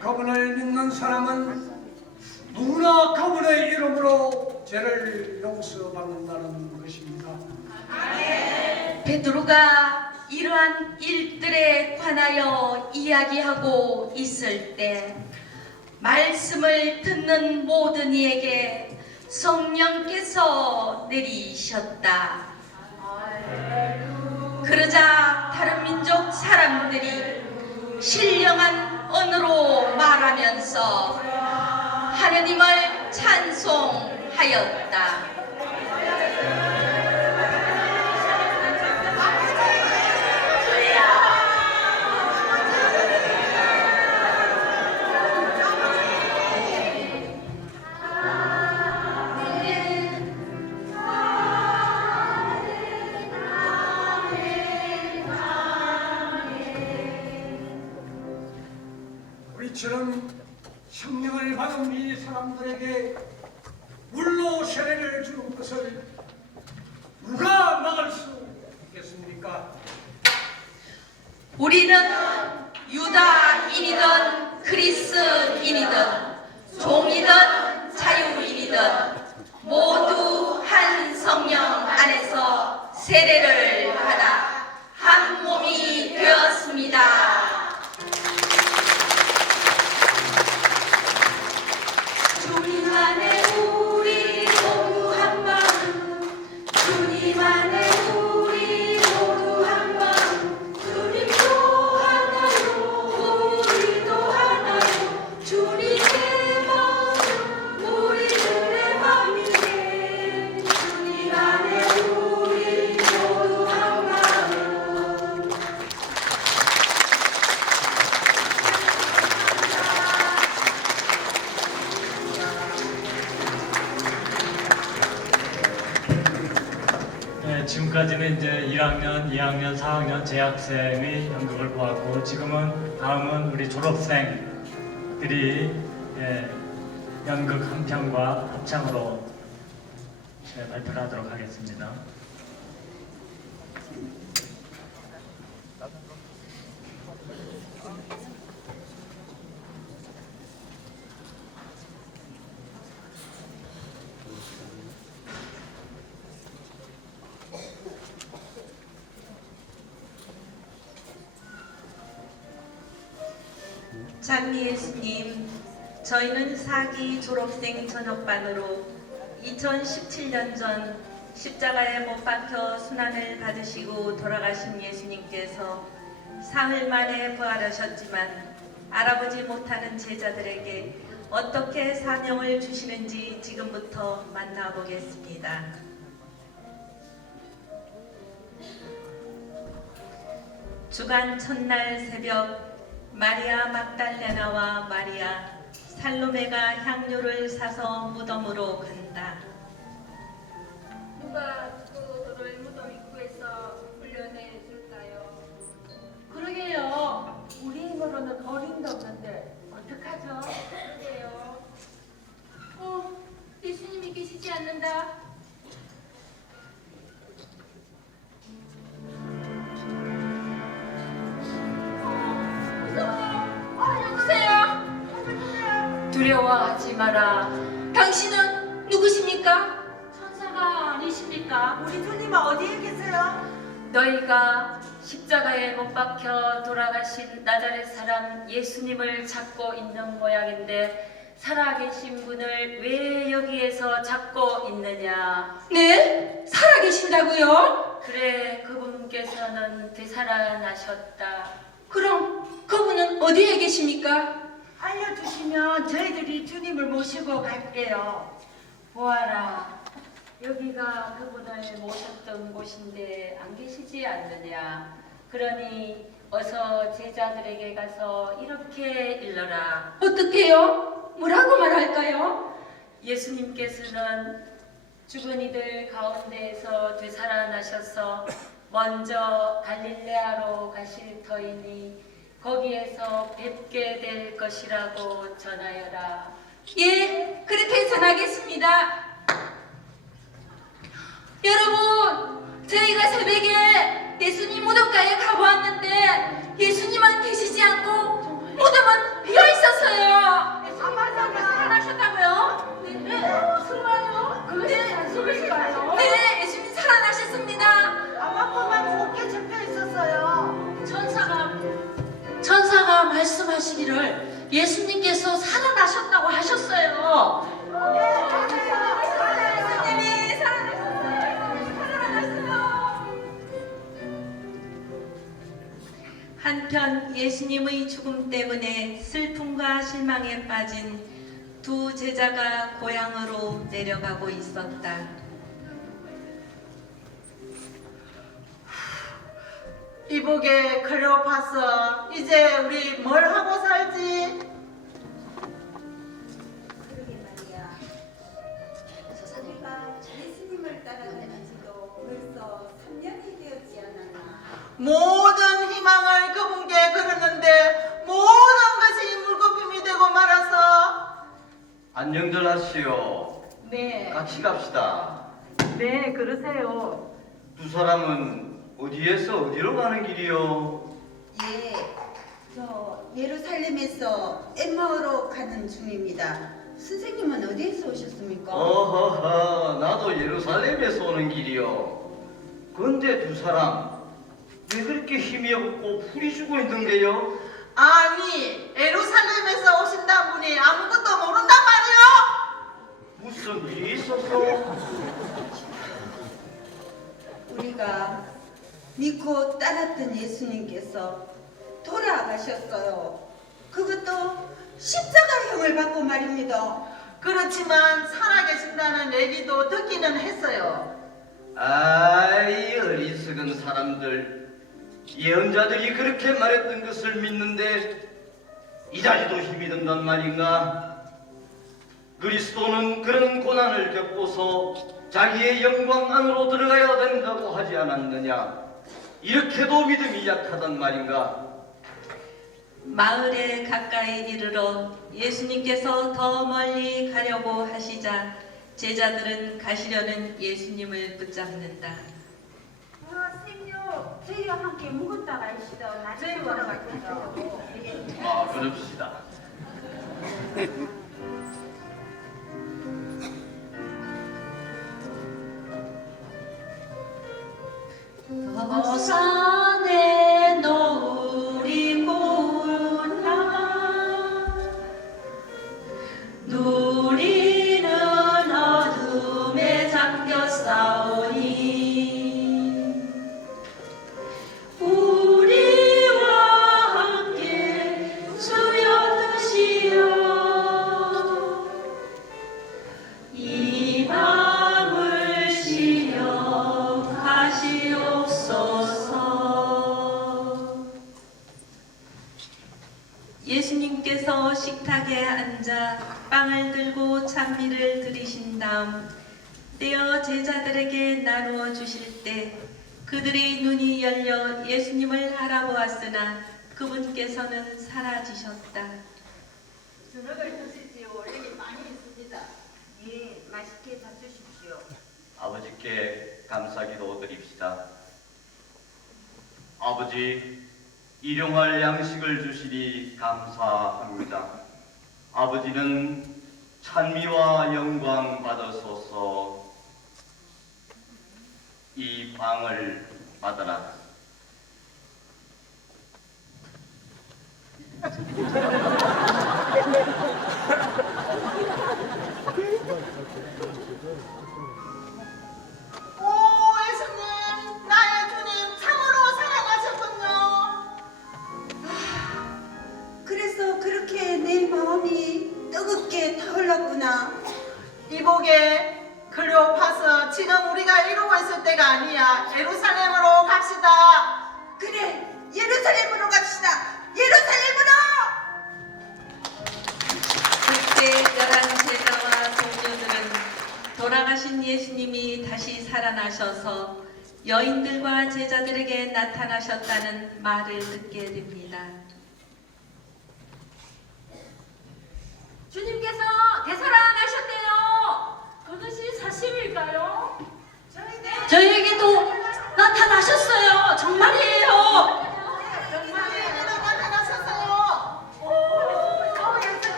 그분을 믿는 사람은 누구나 그분의 이름으로 죄를 용서받는다는 것입니다. 베드로가 이러한 일들에 관하여 이야기하고 있을 때 말씀을 듣는 모든 이에게 성령께서 내리셨다. 그러자 다른 민족 사람들이 신령한 언어로 말하면서 하느님을 찬송하였다. 우리처럼 성령을 받은 이 사람들에게 물로 세례를 주는 것을 누가 막을 수 있겠습니까? 우리는 유다인이든 그리스인이든 종이든 자유인이든 모두 한 성령 안에서 세례를 받아 한 몸이 되었습니다. 주님 안에 우리 모두 한 마음, 주님 안에 우리 모두 한 마음, 주님도 하나요, 우리도 하나요, 주님의 마음, 우리들의 마음이네. 주님 안에 우리 모두 한 마음. 네, 지금까지는 이제 1학년, 2학년, 4학년 재학생의 연극을 보았고 다음은 우리 졸업생들이 연극 한 편과 합창으로 발표를 하도록 하겠습니다. 장미 예수님, 저희는 4기 졸업생 전역반으로 2017년 전 십자가에 못 박혀 순환을 받으시고 돌아가신 예수님께서 사흘 만에 부활하셨지만 알아보지 못하는 제자들에게 어떻게 사명을 주시는지 지금부터 만나보겠습니다. 주간 첫날 새벽 마리아 막달레나와 마리아 살로메가 향료를 사서 무덤으로 간다. 누가 그들을 무덤 입구에서 불려내 줄까요? 그러게요. 우리 힘으로는 어림도 없는데 어떡하죠? 그러게요. 예수님이 계시지 않는다. 여보세요? 두려워하지 마라. 당신은 누구십니까? 천사가 아니십니까? 우리 주님은 어디에 계세요? 너희가 십자가에 못 박혀 돌아가신 나자렛 사람 예수님을 찾고 있는 모양인데 살아계신 분을 왜 여기에서 찾고 있느냐? 네? 살아계신다고요? 그래, 그분께서는 되살아나셨다. 그럼 그분은 어디에 계십니까? 알려주시면 저희들이 주님을 모시고 갈게요. 보아라, 여기가 그분을 모셨던 곳인데 안 계시지 않느냐? 그러니 어서 제자들에게 가서 이렇게 일러라. 어떻게요? 뭐라고 말할까요? 예수님께서는 죽은 이들 가운데에서 되살아나셔서 먼저 갈릴레아로 가실 터이니 거기에서 뵙게 될 것이라고 전하여라. 예, 그렇게 전하겠습니다. 여러분, 저희가 새벽에 예수님 무덤가에 가보았는데 예수님은 계시지 않고 무덤은 비어 있었어요. 살아나셨다고요? 네. 정말요? 그것이 네, 예수님 살아나셨습니다. 아마포만 곱게 잡혀 있었어요. 천사가 말씀하시기를 예수님께서 살아나셨다고 하셨어요. 예수님이 살아나셨어요. 한편 예수님의 죽음 때문에 슬픔과 실망에 빠진 두 제자가 고향으로 내려가고 있었다. 이복의 클레오파스, 이제 우리 뭘 하고 살지? 그러게 말이야. 우리가 예수님을 따라다닌 지도 벌써 3년이 되었지 않았나. 모든 희망을 그분께 걸었는데 모든 것이 물거품이 되고 말아서. 안녕들 하시오. 네. 같이 갑시다. 네, 그러세요. 두 사람은 어디에서 어디로 가는 길이요? 예, 저 예루살렘에서 엠마오로 가는 중입니다. 선생님은 어디에서 오셨습니까? 어허허, 나도 예루살렘에서 오는 길이요. 근데 두 사람 왜 그렇게 힘이 없고 풀이 죽어 있는 게요? 아니, 예루살렘에서 오신다는 분이 아무것도 모른단 말이요. 무슨 일이 있었어? 우리가 믿고 따랐던 예수님께서 돌아가셨어요. 그것도 십자가형을 받고 말입니다. 그렇지만 살아계신다는 얘기도 듣기는 했어요. 아이 어리석은 사람들, 예언자들이 그렇게 말했던 것을 믿는데 이다지도 힘이 든단 말인가? 그리스도는 그런 고난을 겪고서 자기의 영광 안으로 들어가야 된다고 하지 않았느냐? 이렇게도 믿음이 약하단 말인가? 마을에 가까이 이르러 예수님께서 더 멀리 가려고 하시자 제자들은 가시려는 예수님을 붙잡는다. 생요, 저희와 함께 묵었다가 있어. 나중에 돌아갈게요. 그럽시다. 어산에 노을이구나. 누리는 어둠에 잠겨 싸우니 우리와 함께 주여 예수님께서 식탁에 앉아 빵을 들고 찬미를 드리신 다음 떼어 제자들에게 나누어 주실 때 그들의 눈이 열려 예수님을 알아보았으나 그분께서는 사라지셨다. 저녁을 드시지요. 여기 많이 있습니다. 예, 맛있게 잡수십시오. 아버지께 감사기도 드립시다. 아버지, 일용할 양식을 주시니 감사합니다. 아버지는 찬미와 영광 받으소서. 이 빵을 받아라. 오 예수님, 나의 주님 참으로 사랑하셨군요. 그래서 그렇게 내 마음이 뜨겁게 타올랐구나. 이복에 클레오파스, 지금 우리가 이러고 있을 때가 아니야. 예루살렘으로 갑시다. 그래, 예루살렘으로 갑시다. 예루살렘으로! 그때 11제자와 동료들은 돌아가신 예수님이 다시 살아나셔서 여인들과 제자들에게 나타나셨다는 말을 듣게 됩니다. 주님께서 되살아나셨대요. 그것이 사실일까요? 저희에게도 나타나셨어요. 정말이에요. 정말이에요. 나타나셨어요.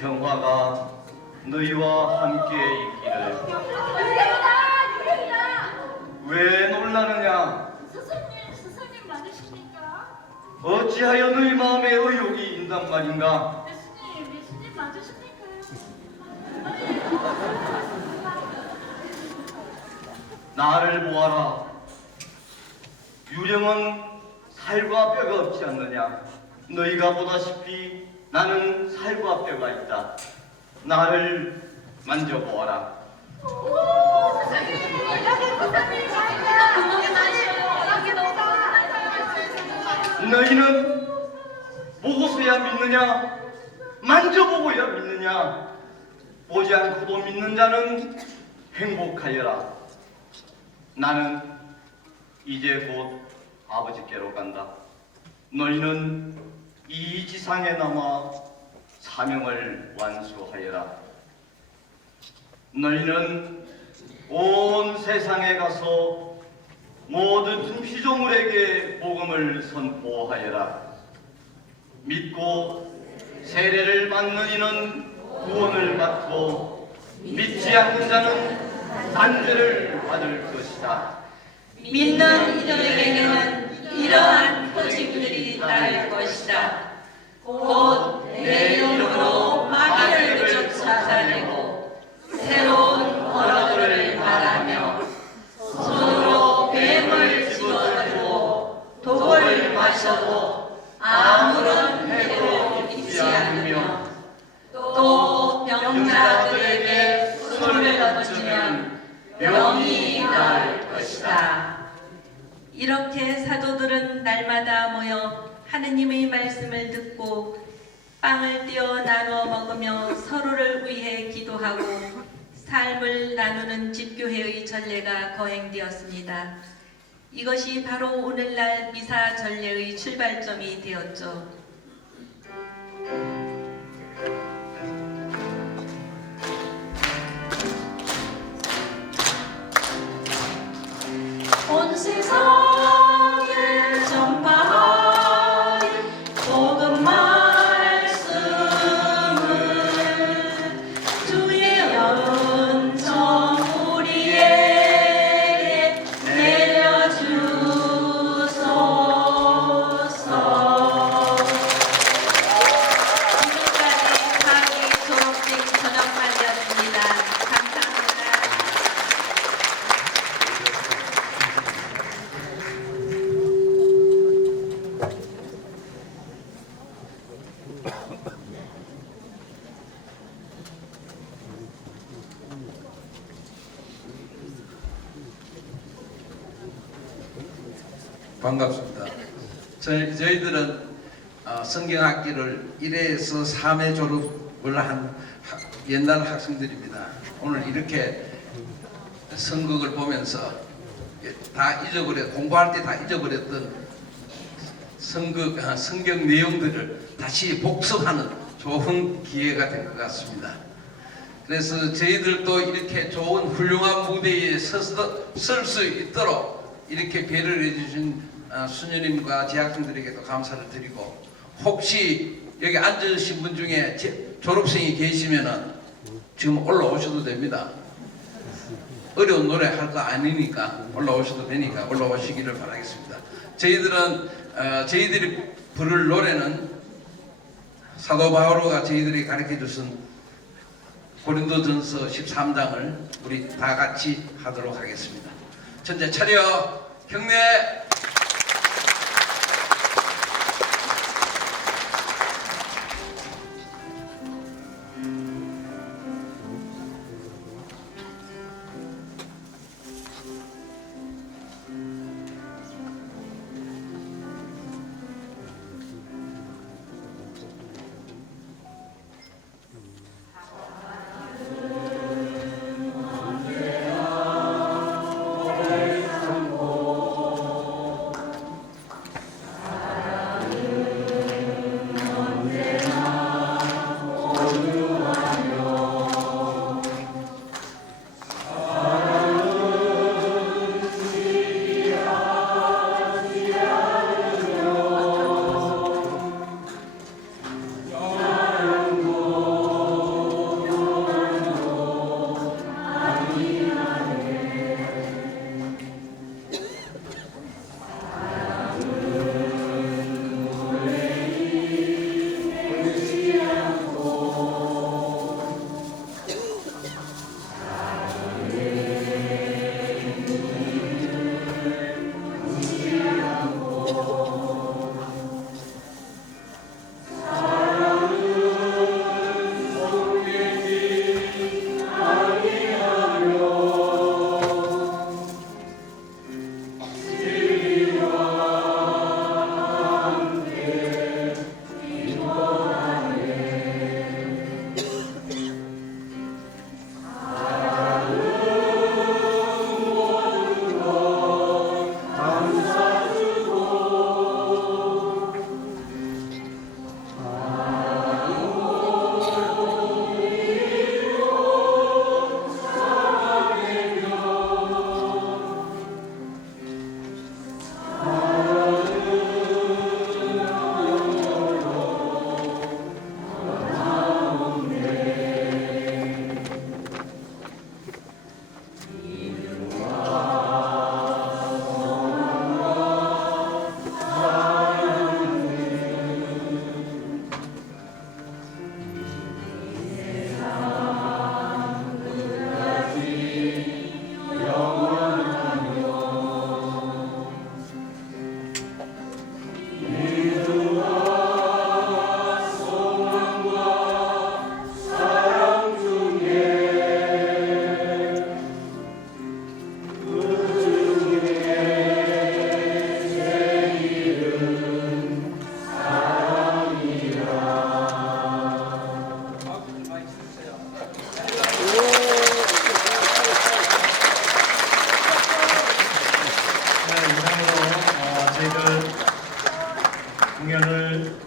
평화가 너희와 함께 있기를. 왜 놀라느냐? 스승님 맞으십니까? 어찌하여 너희 마음에 의욕이 있단 말인가? 예수님 맞으십니까? 나를 보아라. 유령은 살과 뼈가 없지 않느냐? 너희가 보다시피 나는 살과 뼈가 있다. 나를 만져보아라. 너희는 보고서야 믿느냐? 만져보고야 믿느냐? 보지 않고도 믿는 자는 행복하여라. 나는 이제 곧 아버지께로 간다. 너희는 이 지상에 남아 사명을 완수하여라. 너희는 온 세상에 가서 모든 피조물에게 복음을 선포하여라. 믿고 세례를 받는 이는 구원을 받고 믿지 않는 자는 단죄를 받을 것이다. 믿는 이들에게는 이러한 표징들이 따를 것이다. 곧 내 이름으로 마귀를 쫓아내고 새로운 언어들을 말하며 손으로 뱀을 집어들고 독을 마셔도 아무런 해도 입지 않으며 또 병자들에게 손을 얹으면 병이 나을 것이다. 이렇게 사도들은 날마다 모여 하느님의 말씀을 듣고 빵을 떼어 나누어 먹으며 서로를 위해 기도하고 삶을 나누는 집교회의 전례가 거행되었습니다. 이것이 바로 오늘날 미사 전례의 출발점이 되었죠. 온 세상에 전파하리 복음 말씀을 주의 은총 우리에게 내려주소서. 지금까지 사기 졸업식 저녁반이었습니다. 감사합니다. 반갑습니다. 저희들은 성경학기를 1회에서 3회 졸업을 한 옛날 학생들입니다. 오늘 이렇게 선극을 보면서 다 공부할 때 다 잊어버렸던 성경 내용들을 다시 복습하는 좋은 기회가 된 것 같습니다. 그래서 저희들도 이렇게 좋은 훌륭한 무대에 설 수 있도록 이렇게 배려를 해주신 수녀님과 재학생들에게도 감사를 드리고, 혹시 여기 앉으신 분 중에 졸업생이 계시면은 지금 올라오셔도 됩니다. 어려운 노래 할 거 아니니까 올라오셔도 되니까 올라오시기를 바라겠습니다. 저희들이 부를 노래는 사도 바오로가 저희들이 가르쳐 주신 고린도전서 13장을 우리 다 같이 하도록 하겠습니다. 전체 차려 경례.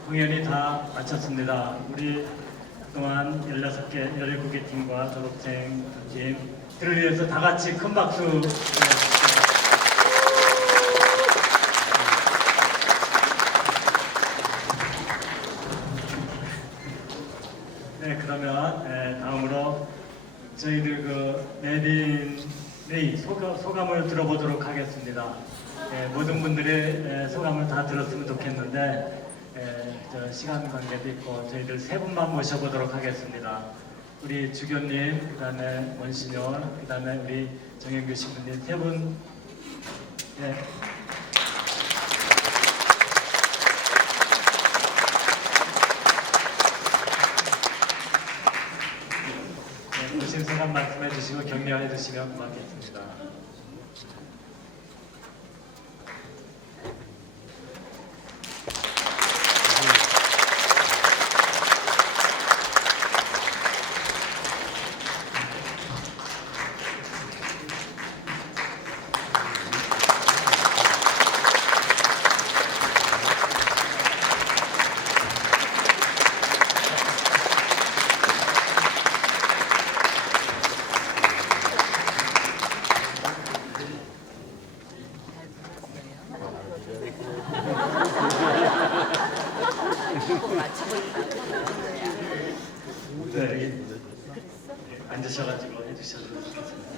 공연이 다 마쳤습니다. 우리 그동안 16개, 17개 팀과 졸업생 팀들을 위해서 다 같이 큰 박수 부탁드립니다. 네, 그러면 다음으로 저희들 그 내빈의 소감을 들어보도록 하겠습니다. 모든 분들의 소감을 다 들었으면 좋겠는데 시간 관계도 있고 저희들 세 분만 모셔보도록 하겠습니다. 우리 주교님, 그 다음에 원신yor, 그 다음에 우리 정영규 신부님 세 분. 네. 오신 소감 말씀해 주시고 격려해 주시면 고맙겠습니다. 네, 앉으셔가지고 해주셔도 좋겠습니다.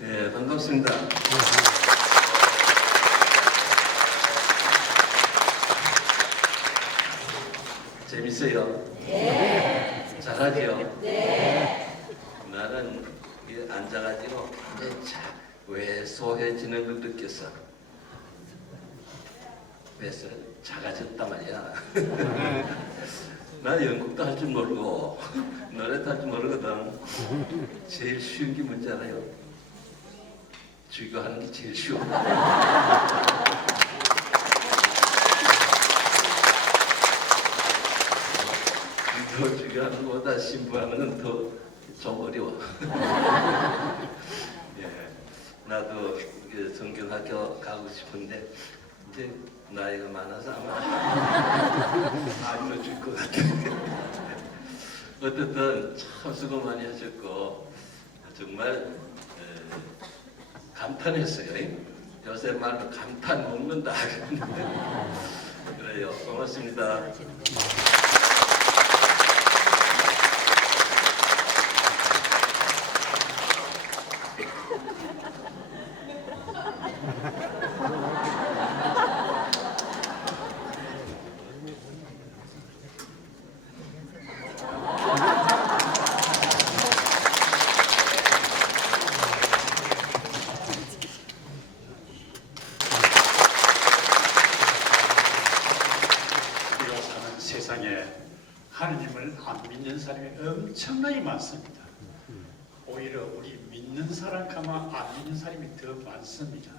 네, 반갑습니다. 재밌어요? 네. 잘하죠? 네. 나는 앉아가지고 왜소해지는 걸 느꼈어. 그래서 작아졌단 말이야. 나 연극도 할 줄 모르고 노래도 할 줄 모르거든. 제일 쉬운 게 뭔지 알아요? 주교하는 게 제일 쉬워. 더 주교하는 것보다 신부하는 더 좀 어려워. 예, 나도 성경학교 가고 싶은데 이제 나이가 많아서 아마 안 늦을 것 같아. 어쨌든 참 수고 많이 하셨고 정말 감탄했어요. 요새 말로 감탄 먹는다. 그래요. 고맙습니다. 세상에 하느님을 안 믿는 사람이 엄청나게 많습니다. 오히려 우리 믿는 사람 가만 안 믿는 사람이 더 많습니다.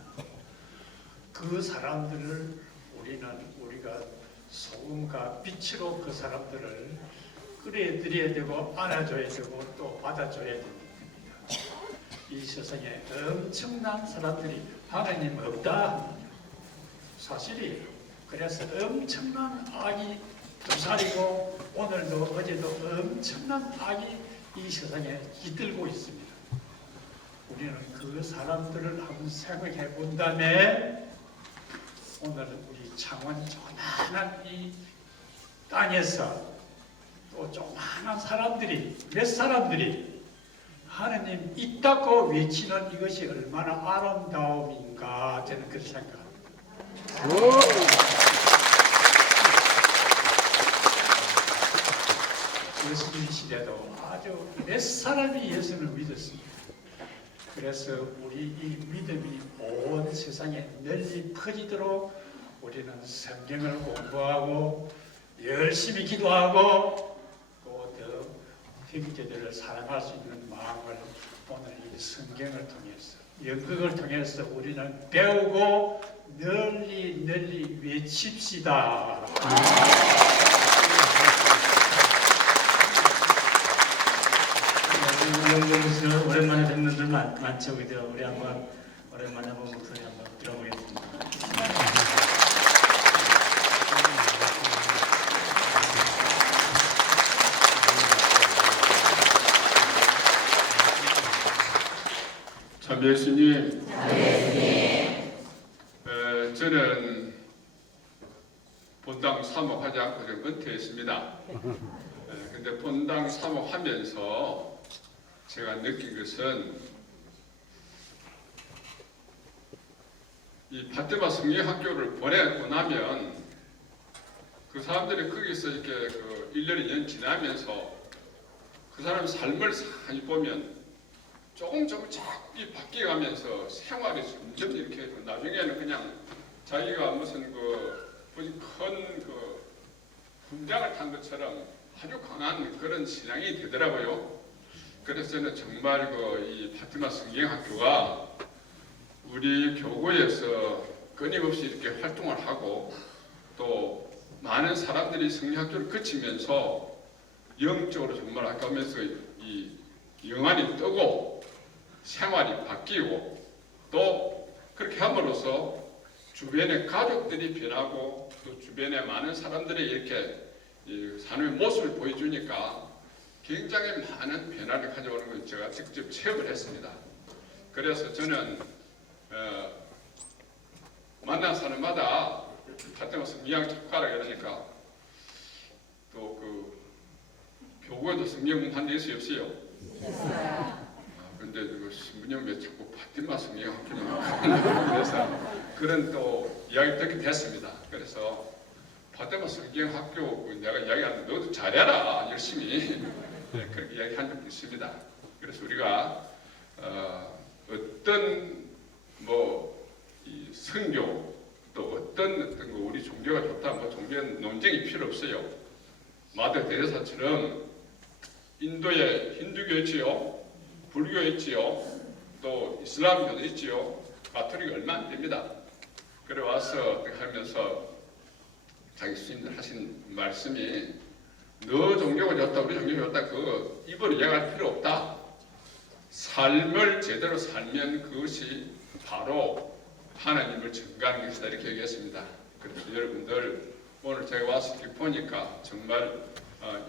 그 사람들을 우리가 소금과 빛으로 그 사람들을 끌어들여야 되고 안아줘야 되고 또 받아줘야 됩니다. 이 세상에 엄청난 사람들이 하나님 없다. 사실이에요. 그래서 엄청난 악이 도사리고 오늘도 어제도 엄청난 악이 이 세상에 깃들고 있습니다. 우리는 그 사람들을 한번 생각해 본 다음에 오늘은 우리 창원 조그마한 이 땅에서 또 조그마한 사람들이 몇 사람들이 하느님 있다고 외치는 이것이 얼마나 아름다움인가 저는 그렇게 생각합니다. 예수님 시대도 아주 몇 사람이 예수를 믿었습니다. 그래서 우리 이 믿음이 온 세상에 널리 퍼지도록 우리는 성경을 공부하고 열심히 기도하고 또 더 형제들을 사랑할 수 있는 마음을 오늘 이 성경을 통해서 연극을 통해서 우리는 배우고 널리 외칩시다. 영국 목소리 오랜만에 듣는 분들 많죠, 그죠? 우리 한번 오랜만에 한번 목소리 한번 들어보겠습니다. 참 예수님. 저는 본당 사목하지 않고 좀 은퇴했습니다. 근데 본당 사목하면서 제가 느낀 것은 이 바테마 성경학교를 보내고 나면 그 사람들이 거기서 이렇게 1년 2년 지나면서 그 사람의 삶을 많이 보면 조금 자꾸 바뀌어가면서 생활이 점점 이렇게 나중에는 그냥 자기가 무슨 큰 군장을 탄 것처럼 아주 강한 그런 신앙이 되더라고요. 그래서 저는 정말 이 바티마 성경학교가 우리 교구에서 끊임없이 이렇게 활동을 하고 또 많은 사람들이 성경학교를 거치면서 영적으로 정말 아까면서 이 영안이 뜨고 생활이 바뀌고 또 그렇게 함으로써 주변의 가족들이 변하고 또 주변의 많은 사람들이 이렇게 삶의 모습을 보여주니까 굉장히 많은 변화를 가져오는 걸 제가 직접 체험을 했습니다. 그래서 저는 만난 사람마다 같은 성경 자꾸 가라 그러니까 또 그 교구에도 성경 한 데 있어요, 없어요? 근데 그 신부님 왜 자꾸 파티마 성경 학교만 그래서 그런 또 이야기 듣게 됐습니다. 그래서 파티마 성경 학교 내가 이야기하는데 너도 잘해라 열심히 그렇게 이야기한 적도 있습니다. 그래서 우리가 어떤 이 선교 또 어떤 거 우리 종교가 좋다 뭐 종교 논쟁이 필요 없어요. 마더 데레사처럼 인도에 힌두교 있지요, 불교 있지요, 또 이슬람교도 있지요. 가톨릭이 얼마 안 됩니다. 그래 와서 하면서 자기 스님들 하신 말씀이 너 종교가 좋다 우리 종교가 좋다 그 입으로 이야기할 필요 없다. 삶을 제대로 살면 그것이 바로 하나님을 증거하는 것이다 이렇게 얘기했습니다. 그래서 여러분들 오늘 제가 와서 이렇게 보니까 정말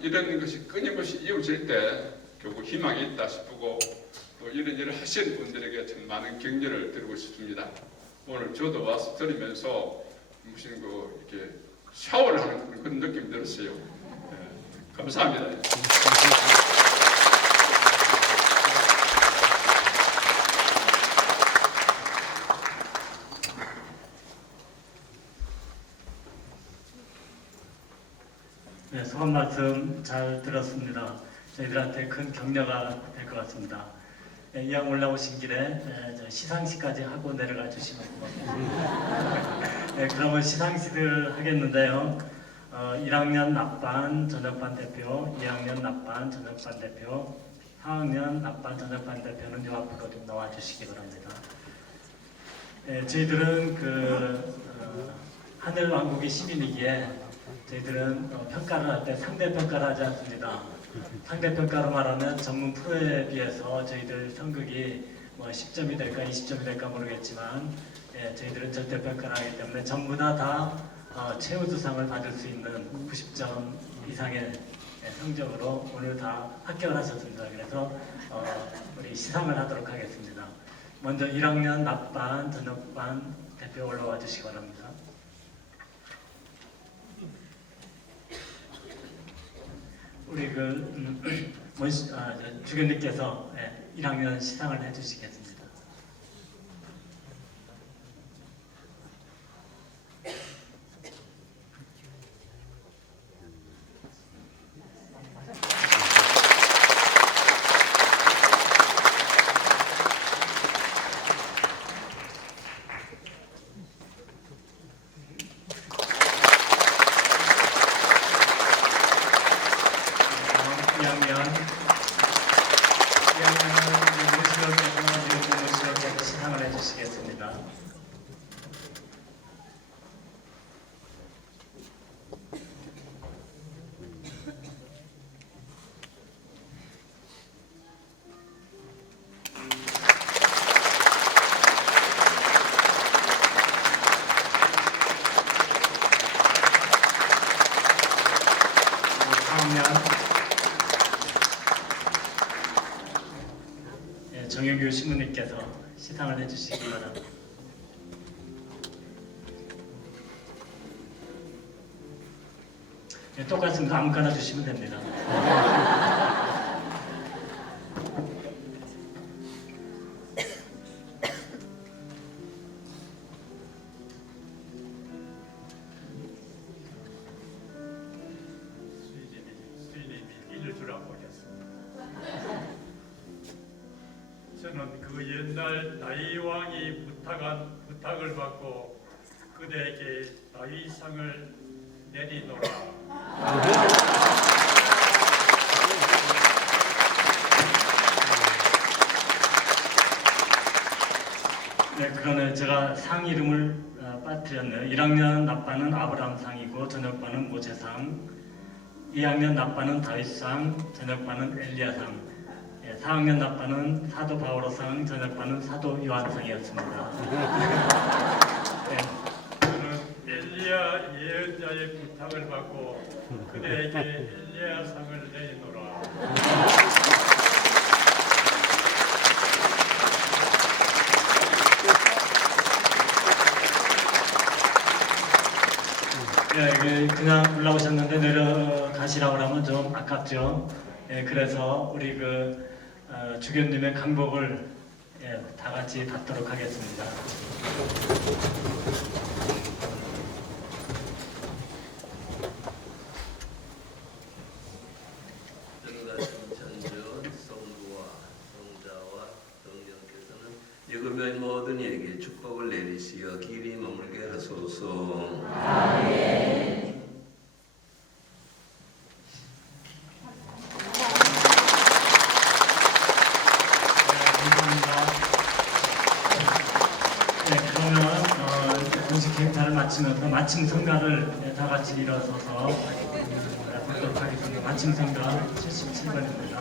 이런 것이 끊임없이 이어질 때 결국 희망이 있다 싶고 또 이런 일을 하시는 분들에게 참 많은 격려를 드리고 싶습니다. 오늘 저도 와서 들으면서 무슨 이렇게 샤워를 하는 그런 느낌이 들었어요. 감사합니다. 네, 소감 말씀 잘 들었습니다. 저희들한테 큰 격려가 될 것 같습니다. 네, 이왕 올라오신 길에 시상식까지 하고 내려가 주시면 고맙겠습니다. 네, 그러면 시상식을 하겠는데요. 1학년 납반 전역반 대표, 2학년 납반 전역반 대표, 4학년 납반 전역반 대표는 요 앞으로 좀 나와 주시기 바랍니다. 네, 저희들은 하늘왕국의 시민이기에 저희들은 평가를 할 때 상대평가를 하지 않습니다. 상대평가로 말하면 전문 프로에 비해서 저희들 선극이 10점이 될까 20점이 될까 모르겠지만 저희들은 절대평가를 하기 때문에 전부 다 최우수상을 받을 수 있는 90점 이상의 성적으로 오늘 다 합격을 하셨습니다. 그래서 우리 시상을 하도록 하겠습니다. 먼저 1학년 납반 전역반 대표 올라와 주시기 바랍니다. 우리 주교님께서 1학년 시상을 해주시겠습니다. 시상을 해주시겠습니다. 정영규 신부님께서 시상을 해주시기 바랍니다. 네, 똑같습니다. 아무거나 주시면 됩니다. 수인님이 일주라고 하겠습니다. 저는 그 옛날 다윗왕이 부탁을 받고 그대에게 다윗상을 내리노라. 네, 그러네. 제가 상 이름을 빠뜨렸네요. 1학년 납반은 아브라함상이고 전역반은 모세상, 2학년 납반은 다윗상, 전역반은 엘리야상, 4학년 납반은 사도 바오로상, 전역반은 사도 요한상이었습니다. 네. 저는 엘리야 예언자의 부탁을 받고 그대에게 엘리야상을 내리노라. 예, 그냥 올라오셨는데 내려가시라고 하면 좀 아깝죠. 예, 그래서 우리 주교님의 강복을 다 같이 받도록 하겠습니다. 이그면 모든 이에게 축복을 내리시어 길이 머물게 하소서. 아멘. 감사합니다. 네, 그러면 공식 행사를 마치면서 마침 성가를 다 같이 일어서서 하도록 하겠습니다. 마침 성가 77번입니다.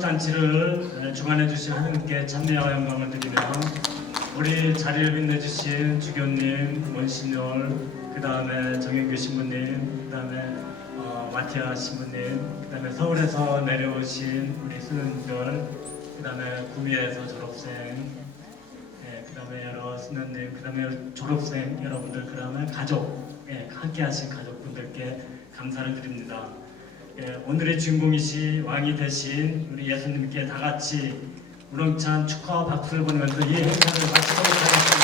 잔치를 주관해 주신 하느님께 찬미와 영광을 드리며 우리 자리를 빛내주신 주교님, monsignor, 그 다음에 정현규 신부님, 그 다음에 마티아 신부님, 그 다음에 서울에서 내려오신 우리 수능들, 그 다음에 구미에서 졸업생, 그 다음에 여러 수능님, 그 다음에 졸업생 여러분들, 그 다음에 가족, 함께 하신 가족분들께 감사를 드립니다. 오늘의 주인공이시 왕이 되신 우리 예수님께 다 같이 우렁찬 축하와 박수를 보내면서 이 행사를 마치도록 하겠습니다.